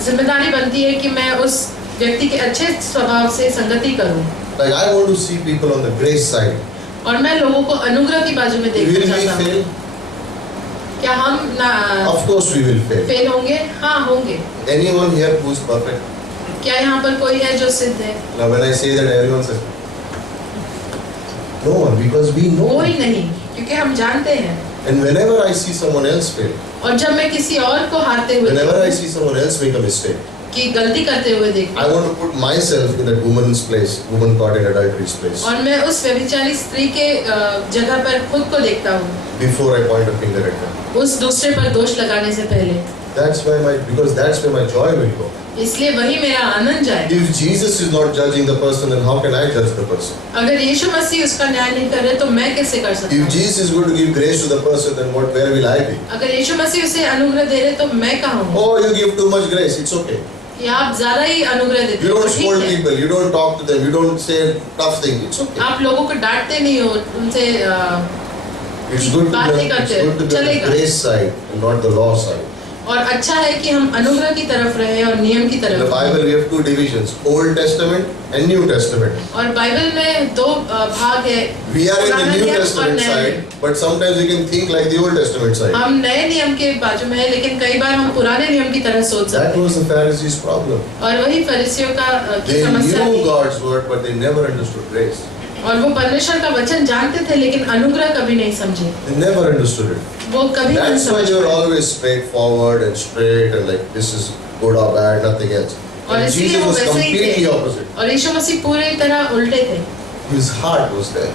जिम्मेदारी बनती है कि मैं उस व्यक्ति के अच्छे स्वभाव से संगति करूं Like I want to see people on the grace side. और मैं लोगों को अनुग्रह की बाजू में देखना Will we चाहता हूँ। fail? क्या हम Of course we will fail. Fail होंगे? हाँ होंगे। Anyone here who is perfect? क्या यहाँ पर कोई है जो सिद्ध है? Now when I say that, everyone says, no one, because we know. कोई नहीं, क्योंकि हम जानते हैं। And whenever I see someone else fail, और जब मैं किसी और को हारते हुए whenever I देखूं, see someone else make a mistake, कि गलती करते हुए देखूं, I want to put myself in that woman's place, woman caught in adultery's place, और मैं उस व्यभिचारी स्त्री के जगह पर खुद को देखता हूँ before I point a finger at her. उस दूसरे पर दोष लगाने से पहले। Because that's where my joy will go. इसलिए वही मेरा आनंद जाए। If Jesus is not judging the person, then how can I judge the person? अगर यीशु मसीह उसका न्याय नहीं कर रहे तो मैं कैसे कर सकता If हूँ? Jesus is going to give grace to the person, then where will I be? अगर यीशु मसीह उसे अनुग्रह दे रहे तो मैं कहाँ हूँ? Oh, you give too much grace, it's okay. या आप ज्यादा ही अनुग्रह देते You हो, don't ठीक scold है। people, you don't talk to them, you don't say tough things, it's okay. आप लोगों को डांटते नहीं हो, उनसे It's good बात नहीं to करते, be on the चलेगा। grace side and not the law side. और अच्छा है कि हम अनुग्रह की तरफ रहे और नियम की In तरफ the Bible we have two divisions, Old Testament and New Testament. और बाइबल में दो भाग है। We are in the पुराना New नियम और Testament नया side, but sometimes we can think like the Old Testament side. हम नए नियम के बाजू में है लेकिन कई बार हम पुराने नियम की तरह सोच That सकते हैं was the Pharisees' problem. और वही फरीसियों का की They समस्या knew थी। God's word, but they never understood grace. और वो परमेश्वर का वचन जानते थे लेकिन अनुग्रह कभी नहीं समझे। They never understood it. वो कभी नहीं That's why समझ they were पाए। always straightforward and straight and like this is good or bad, nothing else. और And इसलिए Jesus वो was वैसे ही completely थे opposite. और यीशु मसीह पूरी तरह उल्टे थे। His heart was there.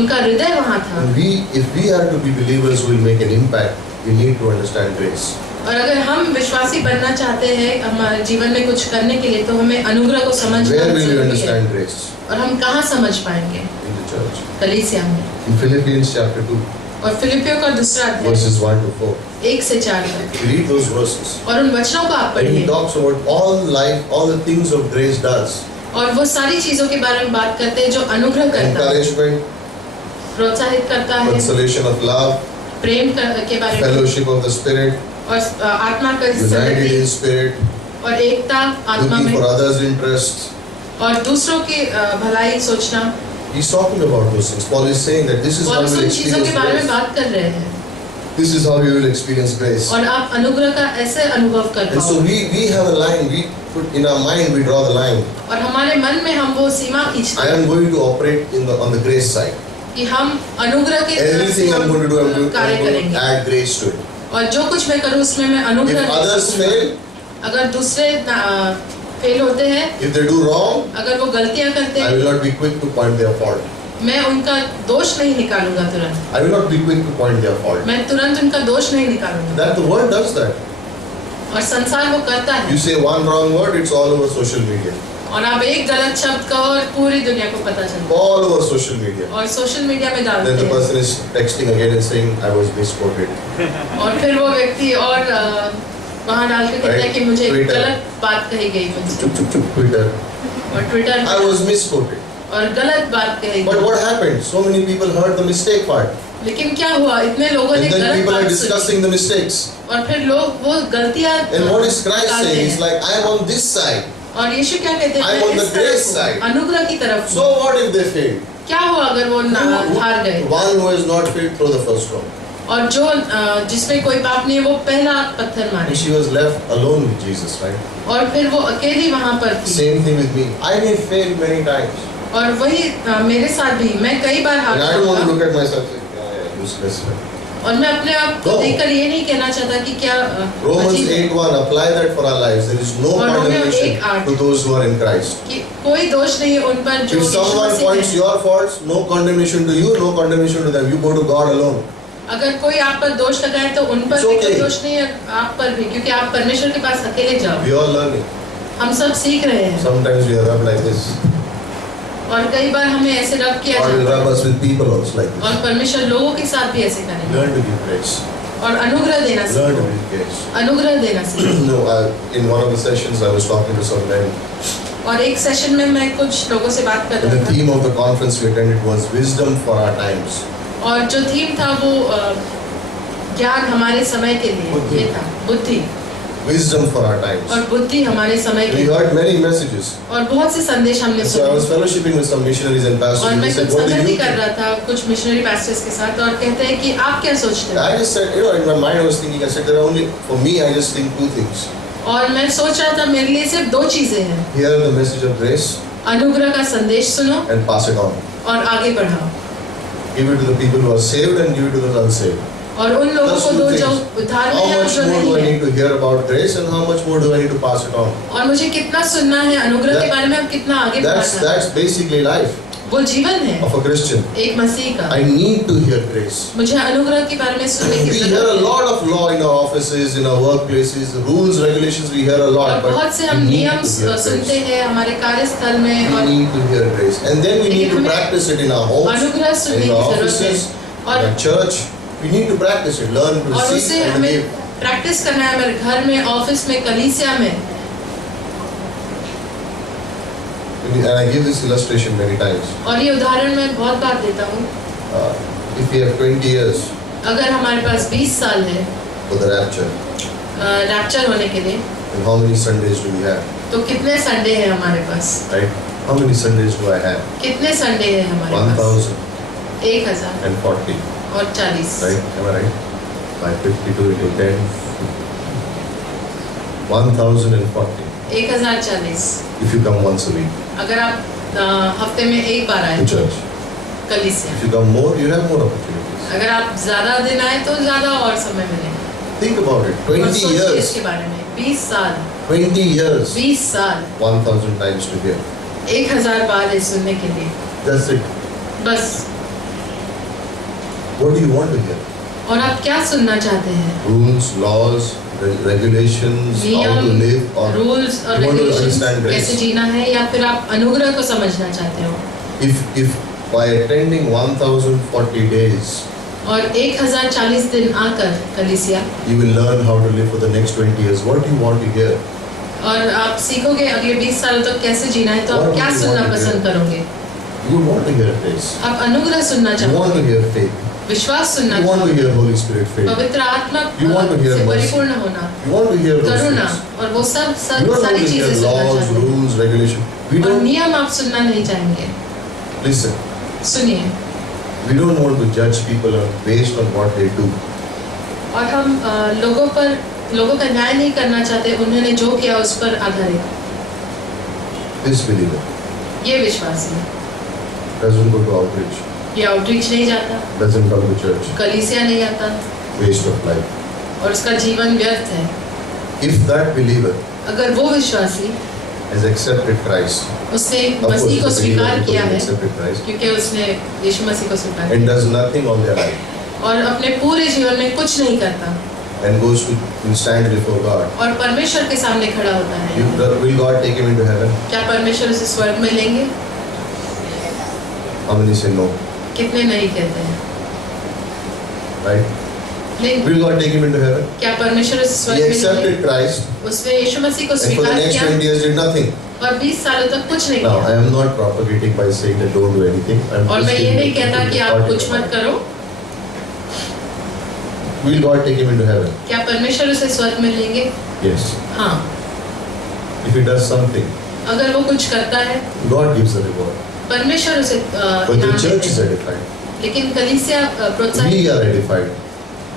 उनका हृदय वहाँ था। And if we are to be believers who will make an impact, we need to understand grace. और अगर हम विश्वासी बनना चाहते हैं हमारे जीवन में कुछ करने के लिए तो हमें अनुग्रह को समझना Where will you जरूरी है। understand grace? और हम कहाँ समझ पाएंगे? In the church. कलीसिया में। In Philippians chapter 2, और फिलिपियों का दूसरा अध्याय verses 1 to 4. 1 से 4 तक। Read those verses. और उन वचनों को आप And he पढ़िए talks about all life, all the things of grace does. और वो सारी चीजों के बारे में बात करते हैं जो अनुग्रह करता है, Encouragement, प्रोत्साहित करता है, consolation of love, प्रेम के बारे में fellowship of the Spirit, और आत्मा का united संगति in spirit, और एकता आत्मा looking में for others' interests. और दूसरों की भलाई सोचना। He's talking about those things. Paul is saying that this is how और you उन will चीजों experience के बारे में grace. बात कर रहे हैं This is how you will experience grace. और आप अनुग्रह का ऐसे अनुभव कर And so पाओगे। we have a line. We put in our mind. We draw the line. और हमारे मन में हम वो सीमा खींचते I हैं am going to operate on the grace side. कि हम अनुग्रह के Everything I'm going to do, I'm कार्य going to करेंगे add grace to it. और जो कुछ मैं करूँ उसमें मैं If अनुग्रह others fail, अगर दूसरे फेल होते हैं, if they do wrong, अगर वो गलतियां करते I हैं, will not be quick to point their fault. मैं उनका दोष नहीं निकालूंगा तुरंत। I will not be quick to point their fault. मैं तुरंत उनका दोष नहीं निकालूंगा। That the world does that. और संसार वो करता है। You say one wrong word, it's all over social media. और आप एक गलत शब्द कहो और पूरी दुनिया को पता चलता All over social media. है और सोशल मीडिया में डालते Then the हैं person is texting again and saying, I was misquoted. और फिर वो व्यक्ति और वहाँ डाल के कहता है कि मुझे Twitter. गलत बात कही गई मुझसे Twitter. और ट्विटर I was misquoted. और गलत बात कही But गई। what happened? So many people heard the mistake part. लेकिन क्या हुआ, इतने लोगों ने And then गलत people are बात सुनी discussing the mistakes. और फिर लोग वो गलतियाँ And what is Christ निकालते saying? हैं। He's like, I am on this side. और यीशु क्या कहते हैं, I'm on the इस तरफ grace हूँ, side. अनुग्रह की तरफ So हूँ। what if they fail? क्या हो अगर वो हार गए? One who has not failed, throw the first stone. और जो जिसमें कोई पाप नहीं है वो पहला पत्थर मारे। And she was left alone with Jesus, right? और फिर वो अकेली वहाँ पर थी। Same thing with me. I may fail many times. और वही मेरे साथ भी, मैं कई बार हार And I don't want to जाऊँगा। look at myself and say, yeah, useless. और मैं अपने आप को देखकर ये नहीं कहना चाहता कि क्या Romans अजीब है। 8:1, apply that for our lives. There is no और Romeo condemnation 8:8 to those who are in Christ. कि कोई दोष नहीं है उन पर जो If Yeshu someone Masih points है। your faults, no condemnation to you, no condemnation to them. You go to God alone. अगर कोई आप पर दोष लगाए तो उन पर It's भी okay. कोई दोष नहीं है, आप पर भी, क्योंकि आप परमेश्वर के पास अकेले जाओ। We all learning. हम सब सीख रहे हैं Sometimes we are up like this. और कई बार हमें ऐसे रब किया God will जाता rub है us with people also like और this. परमेश्वर लोगों के साथ भी ऐसे करेंगे Learn to give grace. और अनुग्रह देना Learn to सीखो, give grace. अनुग्रह देना सीखो। No, in one of the sessions I was talking to some men. और एक सेशन में मैं कुछ लोगों से बात कर And the रहा था theme of the conference we attended was wisdom for our times. और जो थीम था वो ज्ञान हमारे समय के लिए बुद्धि। ये था, बुद्धि, Wisdom for our times. और बुद्धि हमारे समय के We लिए। heard many messages. और बहुत से संदेश हमने So I was सुने fellowshipping with some missionaries and pastors. और And मैं they कुछ said, "What do संगति you कर think?" रहा था कुछ मिशनरी पास्टर्स के साथ और कहते हैं कि आप क्या सोचते हैं? I just said, in my mind I was thinking, I said, there are only, for me, I just think two things. और मैं सोच रहा था मेरे लिए सिर्फ दो चीजें हैं, Hear the message of grace अनुग्रह का संदेश सुनो and pass it on. और आगे बढ़ाओ Give it to the people who are saved and give it to the unsaved. और उन लोगों That's को two दो things. जो उद्धार में How है और much जो more नहीं do I है, need to hear about grace and how much more do I need to pass it on? और मुझे कितना सुनना है अनुग्रह के That- बारे में, अब कितना आगे That's बढ़ाना है। that's basically life वो जीवन है of a Christian. एक मसीह का। I need to hear grace. मुझे अनुग्रह के बारे में सुनने की We hear a जरूरत है lot of law in our offices, in our workplaces, rules, regulations. We hear a और lot, but बहुत से हम we need नियम to hear सुनते grace. हैं हमारे कार्यस्थल में We और need to hear grace, and then we need लेकिन to हमें practice it in our homes, अनुग्रह सुनने in की our जरूरत है offices, in और our church. We need to practice it, learn to और receive उसे and to हमें give. प्रैक्टिस करना है हमारे घर में, ऑफिस में, कलीसिया में। And I give this illustration many times. और ये उदाहरण मैं बहुत बार देता हूँ। If we have 20 years अगर हमारे पास 20 साल है for the rapture, रैप्चर होने के लिए, then how many Sundays do we have? तो कितने संडे हैं हमारे पास? Right? How many Sundays do I have? कितने संडे हैं हमारे पास? 1040 1040. और 40। Right? Am I right? 552 into 10. 1040. 1040। If you come once a week अगर आप हफ्ते में एक बार आए to church. कलीसिया, If you come more, you have more opportunities. अगर आप ज्यादा दिन आए तो ज्यादा और समय मिलेगा। Think about it. और 20 सोचिए years. इसके बारे में। 20 साल, 20 years. 20 साल, 1000 times to hear. 1000 बार है सुनने के लिए। That's it. बस। What do you want to hear? और आप क्या सुनना चाहते हैं? Rules, laws, regulations, how to live, नियम, or रूल्स और you want to regulations understand कैसे grace? जीना है, या फिर आप अनुग्रह को समझना चाहते हो? If by attending 1040 days, और 1040 दिन आकर कलीसिया you will learn how to live for the next 20 years. What do you want to hear? और आप सीखोगे अगले 20 सालों तक कैसे जीना है, तो आप What क्या do you सुनना want to पसंद करोगे? You want to hear grace. आप अनुग्रह सुनना You want to चाहोगे, hear faith. विश्वास सुनना You want to चाहोगे, hear Holy Spirit faith. पवित्र आत्मा You want to hear से mercy. परिपूर्ण होना, You want to hear those Karuna, things. और वो सब You don't want सारी to hear चीजें सुनना laws, चाहते हैं। rules, regulations. We और don't नियम आप सुनना नहीं चाहेंगे। listen. सुनिए, We don't want to judge people based on what they do. और हम लोगों का न्याय नहीं करना चाहते, उन्होंने जो किया उस पर आधारित। This believer ये विश्वासी doesn't go to outreach, ये आउटरीच नहीं जाता, doesn't come to church, कलीसिया नहीं आता, waste of life. और उसका जीवन व्यर्थ है। If that believer अगर वो विश्वासी has accepted Christ, उसने of course, मसीह को the believer स्वीकार who किया has है, accepted Christ क्योंकि उसने यीशु मसीह को स्वीकार and किया does nothing all their life और अपने पूरे जीवन में कुछ नहीं करता and goes to and stands before God, और परमेश्वर के सामने खड़ा होता है, will God take him into heaven? क्या परमेश्वर उसे स्वर्ग में लेंगे? How many say no? कितने नहीं कहते हैं? Right? लेकिन Will God take him into heaven? क्या परमेश्वर उसे He स्वर्ग में लेंगे? accepted Christ उसने यीशु मसीह को and for the स्वीकार next किया 20 years did nothing. और 20 सालों तक कुछ नहीं Now, I किया। am not propagating by saying that don't do anything. I'm और just मैं ये giving नहीं you कहता कि the आप thought कुछ in my मत mind. करो। Will God take him into heaven? क्या परमेश्वर उसे स्वर्ग में लेंगे? Yes. हाँ। If he does something अगर वो कुछ करता है, God gives the reward. परमेश्वर उसे But the इनाम church देते is हैं। edified. लेकिन कलीसिया प्रोत्साहित, We are edified.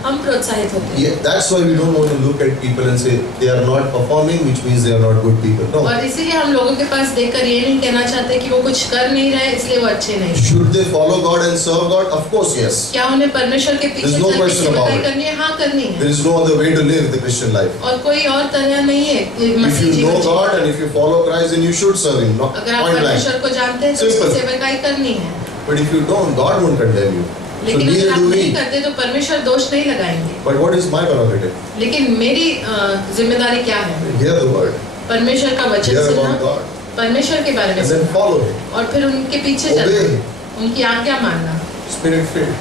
हम प्रोत्साहित होते हैं। Yeah, that's why we don't want to look at people and say they are not performing, which means they are not good people. No. और इसीलिए हम लोगों के पास देखकर ये नहीं कहना चाहते कि वो कुछ कर नहीं रहे इसलिए वो अच्छे नहीं। Should they follow God and serve God? Of course, yes. क्या उन्हें परमेश्वर के पीछे There's no चल के question about सेवकाई it. करनी है? हाँ, करनी है। There is no other way to live the Christian life. और कोई और तरह नहीं है If मसीह you जीवन know जीने God का। and if you follow Christ, then you should serve Him. Not अगर आप point blank. परमेश्वर को जानते हैं तो उसकी Simple. सेवकाई करनी है। But if you don't, God won't condemn you. So लेकिन अगर neither आप do नहीं we. करते तो परमेश्वर दोष नहीं लगाएंगे। But what is my prerogative? लेकिन मेरी जिम्मेदारी क्या है? Hear the word. परमेश्वर का वचन Hear सुनना, about God. परमेश्वर के बारे में And then सुनना follow Him. और फिर उनके पीछे Obey चलना, Him. उनकी आज्ञा मानना, Spirit filled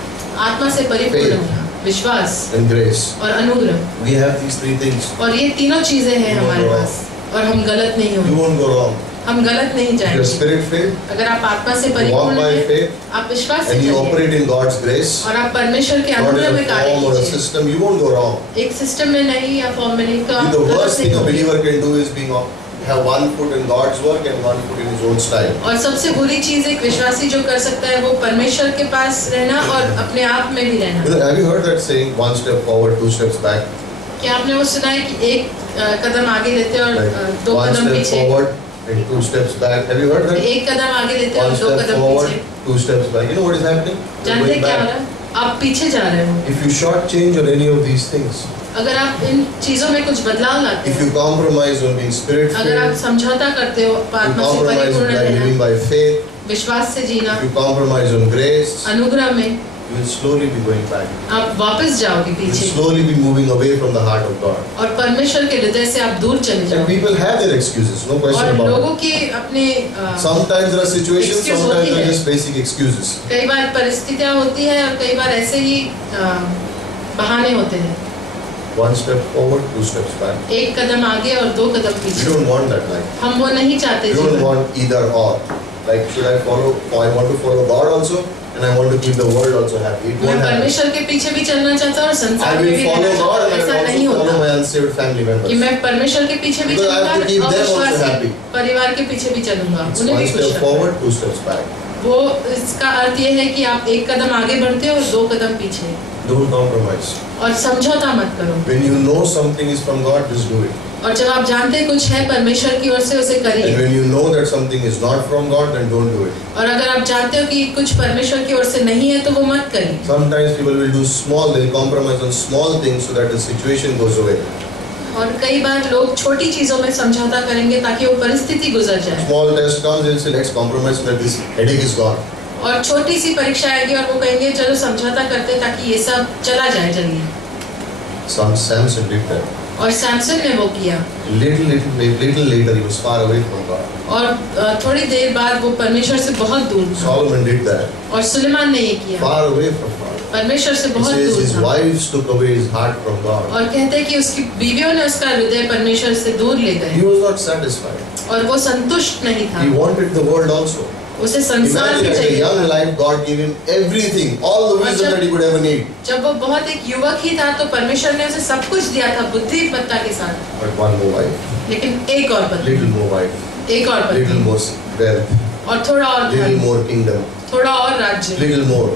आत्मा से परिपूर्ण Faith. होना, विश्वास and grace. और अनुग्रह। We have these three things. और ये तीनों चीजें हैं You won't हमारे go पास और हम गलत नहीं You होंगे, won't go wrong. हम गलत नहीं If you are जाएंगे। spirit filled अगर आप आत्मा से walk परिपूर्ण by हैं, faith आप विश्वास से and you चलिए operate in God's grace, और आप परमेश्वर के not in अनुग्रह a में कार्य form or a कीजिए। system, you won't go wrong. एक सिस्टम में नहीं या फॉर्म में नहीं तो आप The गलत worst नहीं thing a होंगे। believer can do is have one foot in God's work and one foot in his own style. और सबसे बुरी चीज एक विश्वासी जो कर सकता है वो परमेश्वर के पास रहना और अपने आप में भी रहना। Have you heard that saying, one step forward, two steps back? क्या आपने वो सुना है कि एक कदम आगे लेते हैं और Like दो one कदम step पीछे, forward and two steps back. Have you heard that? एक कदम आगे लेते हैं One और दो step कदम forward, पीछे। two steps back. You know what is happening? You're जानते going क्या हो back. रहा है? आप पीछे जा रहे हो। If you shortchange on any of these things, अगर आप इन चीजों में कुछ बदलाव लाते if हो, you compromise on being spirit अगर आप filled, समझौता करते हो you आत्मा से compromise परिपूर्ण by living रहना, by faith, विश्वास से जीना, you compromise on grace, अनुग्रह में, you will slowly be going back. आप वापस जाओगे You will पीछे slowly be moving away from the heart of God. और परमेश्वर के हृदय से आप दूर चले And जाओगे। people have their excuses, no question और about लोगों it. के अपने Sometimes there are situations, Excuse sometimes होती there are है। just basic excuses. कई बार परिस्थितियां होती है और कई बार ऐसे ही बहाने होते हैं। One step forward, two steps back. एक कदम आगे और दो कदम You पीछे। don't want that life. हम वो नहीं चाहते You don't जीवन। want either or. Like, should I follow? I want to follow God also, and I want to keep the world also happy. It मैं won't happen. परमेश्वर के पीछे भी चलना चाहता हूँ और I संसार में will भी follow रहना God, चाहता and हूँ। I ऐसा will नहीं also follow होता my unsaved family कि members. मैं परमेश्वर के पीछे भी Because I चलूंगा have to keep और them also विश्वासी happy. परिवार के पीछे भी चलूंगा, It's उन्हें भी one खुश step रखना। forward, two steps back. वो इसका अर्थ ये है कि आप एक कदम आगे बढ़ते हो और दो कदम पीछे Don't compromise. और समझौता मत करो। When you know something is from God, just do it. और जब आप जानते हैं कुछ है परमेश्वर की ओर से उसे And करिए। when you know that something is not from God, then don't do it. और अगर आप जानते हो कि कुछ परमेश्वर की ओर से नहीं है तो वो मत करिए। Sometimes people will do small, they'll compromise on small things so that the situation goes away. और कई बार लोग छोटी चीजों में समझौता करेंगे ताकि वो परिस्थिति गुजर जाए। Small test comes, they'll say, let's compromise so that this headache is gone. और छोटी सी परीक्षा आएगी और वो कहेंगे चलो समझौता करते हैं ताकि ये सब चला जाए जल्दी। Samson did that. और सैमसन ने वो किया Little later, he was far away from God. और थोड़ी देर बाद वो परमेश्वर से बहुत दूर था। Solomon did that. और सुलेमान ने ये किया, Far away from God. परमेश्वर से He बहुत says दूर his था। wives took away his heart from God. और कहते हैं कि उसकी बीवियों ने उसका हृदय परमेश्वर से दूर ले He गए was not satisfied. और वो संतुष्ट नहीं था। He wanted the world also. उसे संसार Imagine भी at a चाहिए young था। life, God gave him everything, all the wisdom that he could ever need. जब वो बहुत एक युवक ही था तो परमेश्वर ने उसे सब कुछ दिया था बुद्धिमत्ता के साथ, But one more wife, लेकिन एक और पत्नी, little more wife, एक और little पत्नी more wealth, और थोड़ा और little धन, more kingdom, थोड़ा और राज्य, little more.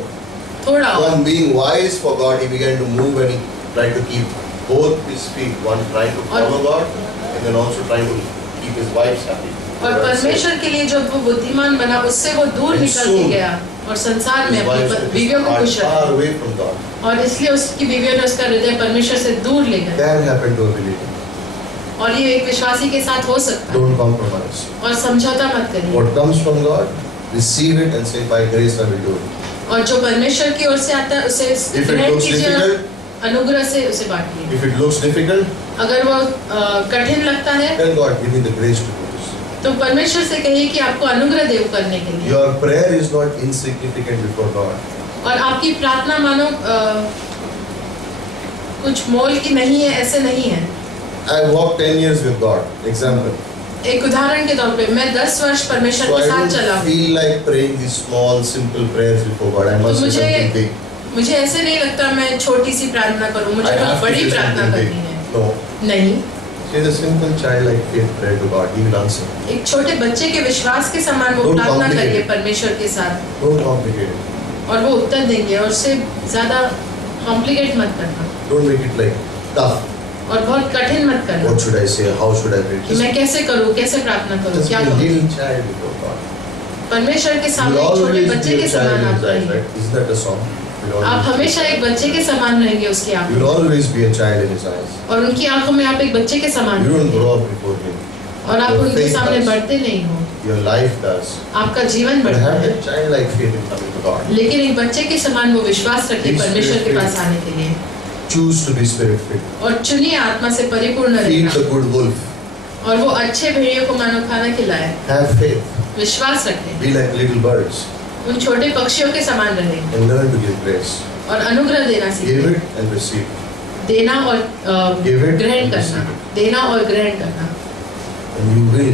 थोड़ा और। From being wise for God, he began to move and he tried to keep both his feet, one trying to follow God and then also trying to keep his wives happy. और परमेश्वर के लिए जब वो बुद्धिमान बना उससे वो दूर And निकल के soon, गया और संसार में His wives अपनी took his बीवियों को heart खुश far रखा away from God. और इसलिए उसकी बीवियों ने उसका हृदय परमेश्वर से दूर ले गए। That happened to a believer. और ये एक विश्वासी के साथ हो सकता है। Don't compromise. और समझौता मत करिए। What comes from God, receive it and say, by grace I will do it. और जो परमेश्वर की ओर से आता है उसे If it ग्रहण looks कीजिए और difficult, अनुग्रह से उसे बांटिए। if it looks difficult, अगर वो कठिन लगता है tell God, give me the grace to do this. तो परमेश्वर से कहिए कि आपको अनुग्रह देव करने के लिए। Your prayer is not insignificant before God. और आपकी प्रार्थना मानो कुछ मोल की नहीं है, ऐसे नहीं है। I walked 10 years with God. Example. एक उदाहरण के तौर पे मैं 10 वर्ष परमेश्वर So के I साथ don't चला हूँ। feel like praying these small, simple prayers before God. I must say something big. मुझे ऐसे नहीं लगता मैं छोटी सी प्रार्थना करूँ, मुझे I बहुत have to बड़ी say प्रार्थना something करनी big. है। No. नहीं, See the simple childlike faith prayer to God, He will answer. एक छोटे बच्चे के विश्वास के समान वो Don't प्रार्थना complicate करिए it. परमेश्वर के साथ Don't complicate it. और वो उत्तर देंगे और उससे ज्यादा कॉम्प्लिकेट मत करना Don't make it like tough. और बहुत कठिन मत करना What should I say? How should I pray? कि मैं कैसे करूँ, कैसे प्रार्थना करूँ, Just क्या be a करूँ। little child before God. परमेश्वर के You सामने will एक छोटे always बच्चे be के a child समान in आप His eyes, रहेंगे। right? Isn't that a song? You'll आप always be a हमेशा एक child. बच्चे के समान रहेंगे उसकी You आंखों will में always be a child in His eyes. और उनकी आंखों में आप एक बच्चे के समान You don't रहेंगे grow up before Him. और आप Your उनके faith सामने does. बढ़ते नहीं हो, Your life does. आपका जीवन But बढ़ता have है। that childlike faith in coming to God. लेकिन एक बच्चे के समान वो विश्वास रखिए Be परमेश्वर के spirit-filled. पास आने के लिए Choose to be spirit-filled. और चुनिए आत्मा से परिपूर्ण Feed रहना the good wolf. और वो अच्छे भेड़ियों को मानो खाना खिलाए। Have faith. विश्वास रखें, Be like little birds उन छोटे पक्षियों के समान रहें and learn to give grace. और अनुग्रह देना Give सीखें, it and receive. देना और Give it ग्रहण and करना, receive. देना और ग्रहण करना And you will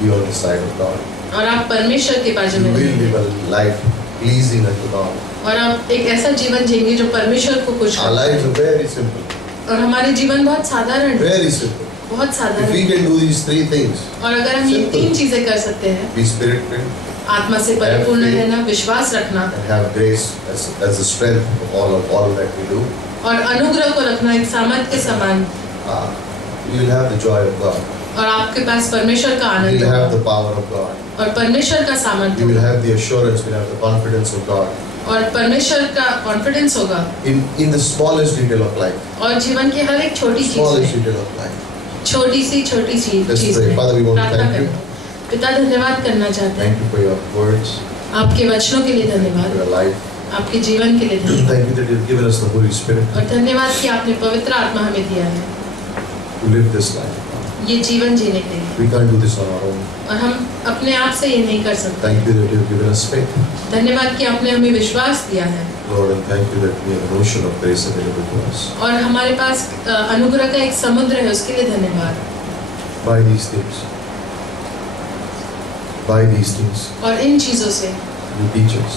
be on the side of God. और आप परमेश्वर के बाजू You में will रहेंगे live a life pleasing unto God. और आप एक ऐसा जीवन जिएंगे जो परमेश्वर को खुश Our करता lives है। are very simple. और हमारे जीवन बहुत साधारण है, Very simple. बहुत If साधारण we है। can do these three things, और अगर हम ये Simple. 3 चीजें कर सकते हैं, be spirit-filled आत्मा से परिपूर्ण Have faith. रहना, विश्वास रखना and have grace as the strength of all that we do, और अनुग्रह को रखना एक सामर्थ के समान, you will have the joy of God. और आपके पास परमेश्वर का You आनंद will have होगा the power of God. और परमेश्वर का सामर्थ्य You will होगा have the assurance, you will have the confidence of God और परमेश्वर का कॉन्फिडेंस होगा in the smallest detail of life. और जीवन की हर एक छोटी Smallest चीज में, detail of life. छोटी सी Let's चीज pray. में Father, we want to प्रार्थना thank you. करें। पिता धन्यवाद करना चाहते हैं Thank you for your words, आपके वचनों के लिए, for धन्यवाद your life. आपके जीवन के लिए, धन्यवाद Thank you that you've given us the Holy Spirit और धन्यवाद कि आपने पवित्र आत्मा हमें दिया है to live this life. ये जीवन जीने के लिए We can't do this on our own. और हम अपने आप से ये नहीं कर सकते। Thank you that you've given us faith, धन्यवाद कि आपने हमें विश्वास दिया है Lord, and thank you that we have an ocean of grace available to us. और हमारे पास अनुग्रह का एक समुद्र है, उसके लिए धन्यवाद। By these things, by these things, और इन चीजों से you teach us,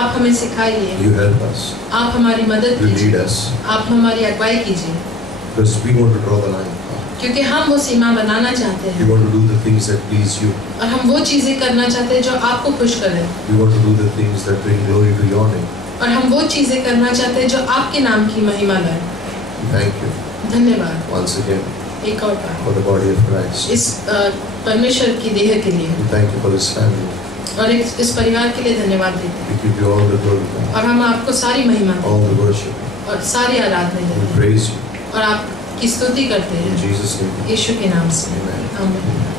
आप हमें सिखाइए, you help us, आप हमारी मदद you lead कीजिए, us, आप हमारी अगुवाई कीजिए, because we want to draw the line. क्योंकि हम वो सीमा बनाना चाहते We हैं want to do the things that please you. और हम वो चीजें करना चाहते हैं जो आपको खुश करें We want to do the things that bring glory to your name. और हम वो चीजें करना चाहते हैं जो आपके नाम की महिमा लाए। Thank you धन्यवाद once again एक और बार for the body of Christ. इस परमेश्वर की देह के लिए We thank you for this family. और इस परिवार के लिए धन्यवाद देते हैं We give you all the glory, God, और हम आपको सारी महिमा देते all the worship. हैं और सारी आराधना देते We हैं praise you और आपकी स्तुति करते in हैं Jesus' name. यीशु के नाम से। Amen. आमीन।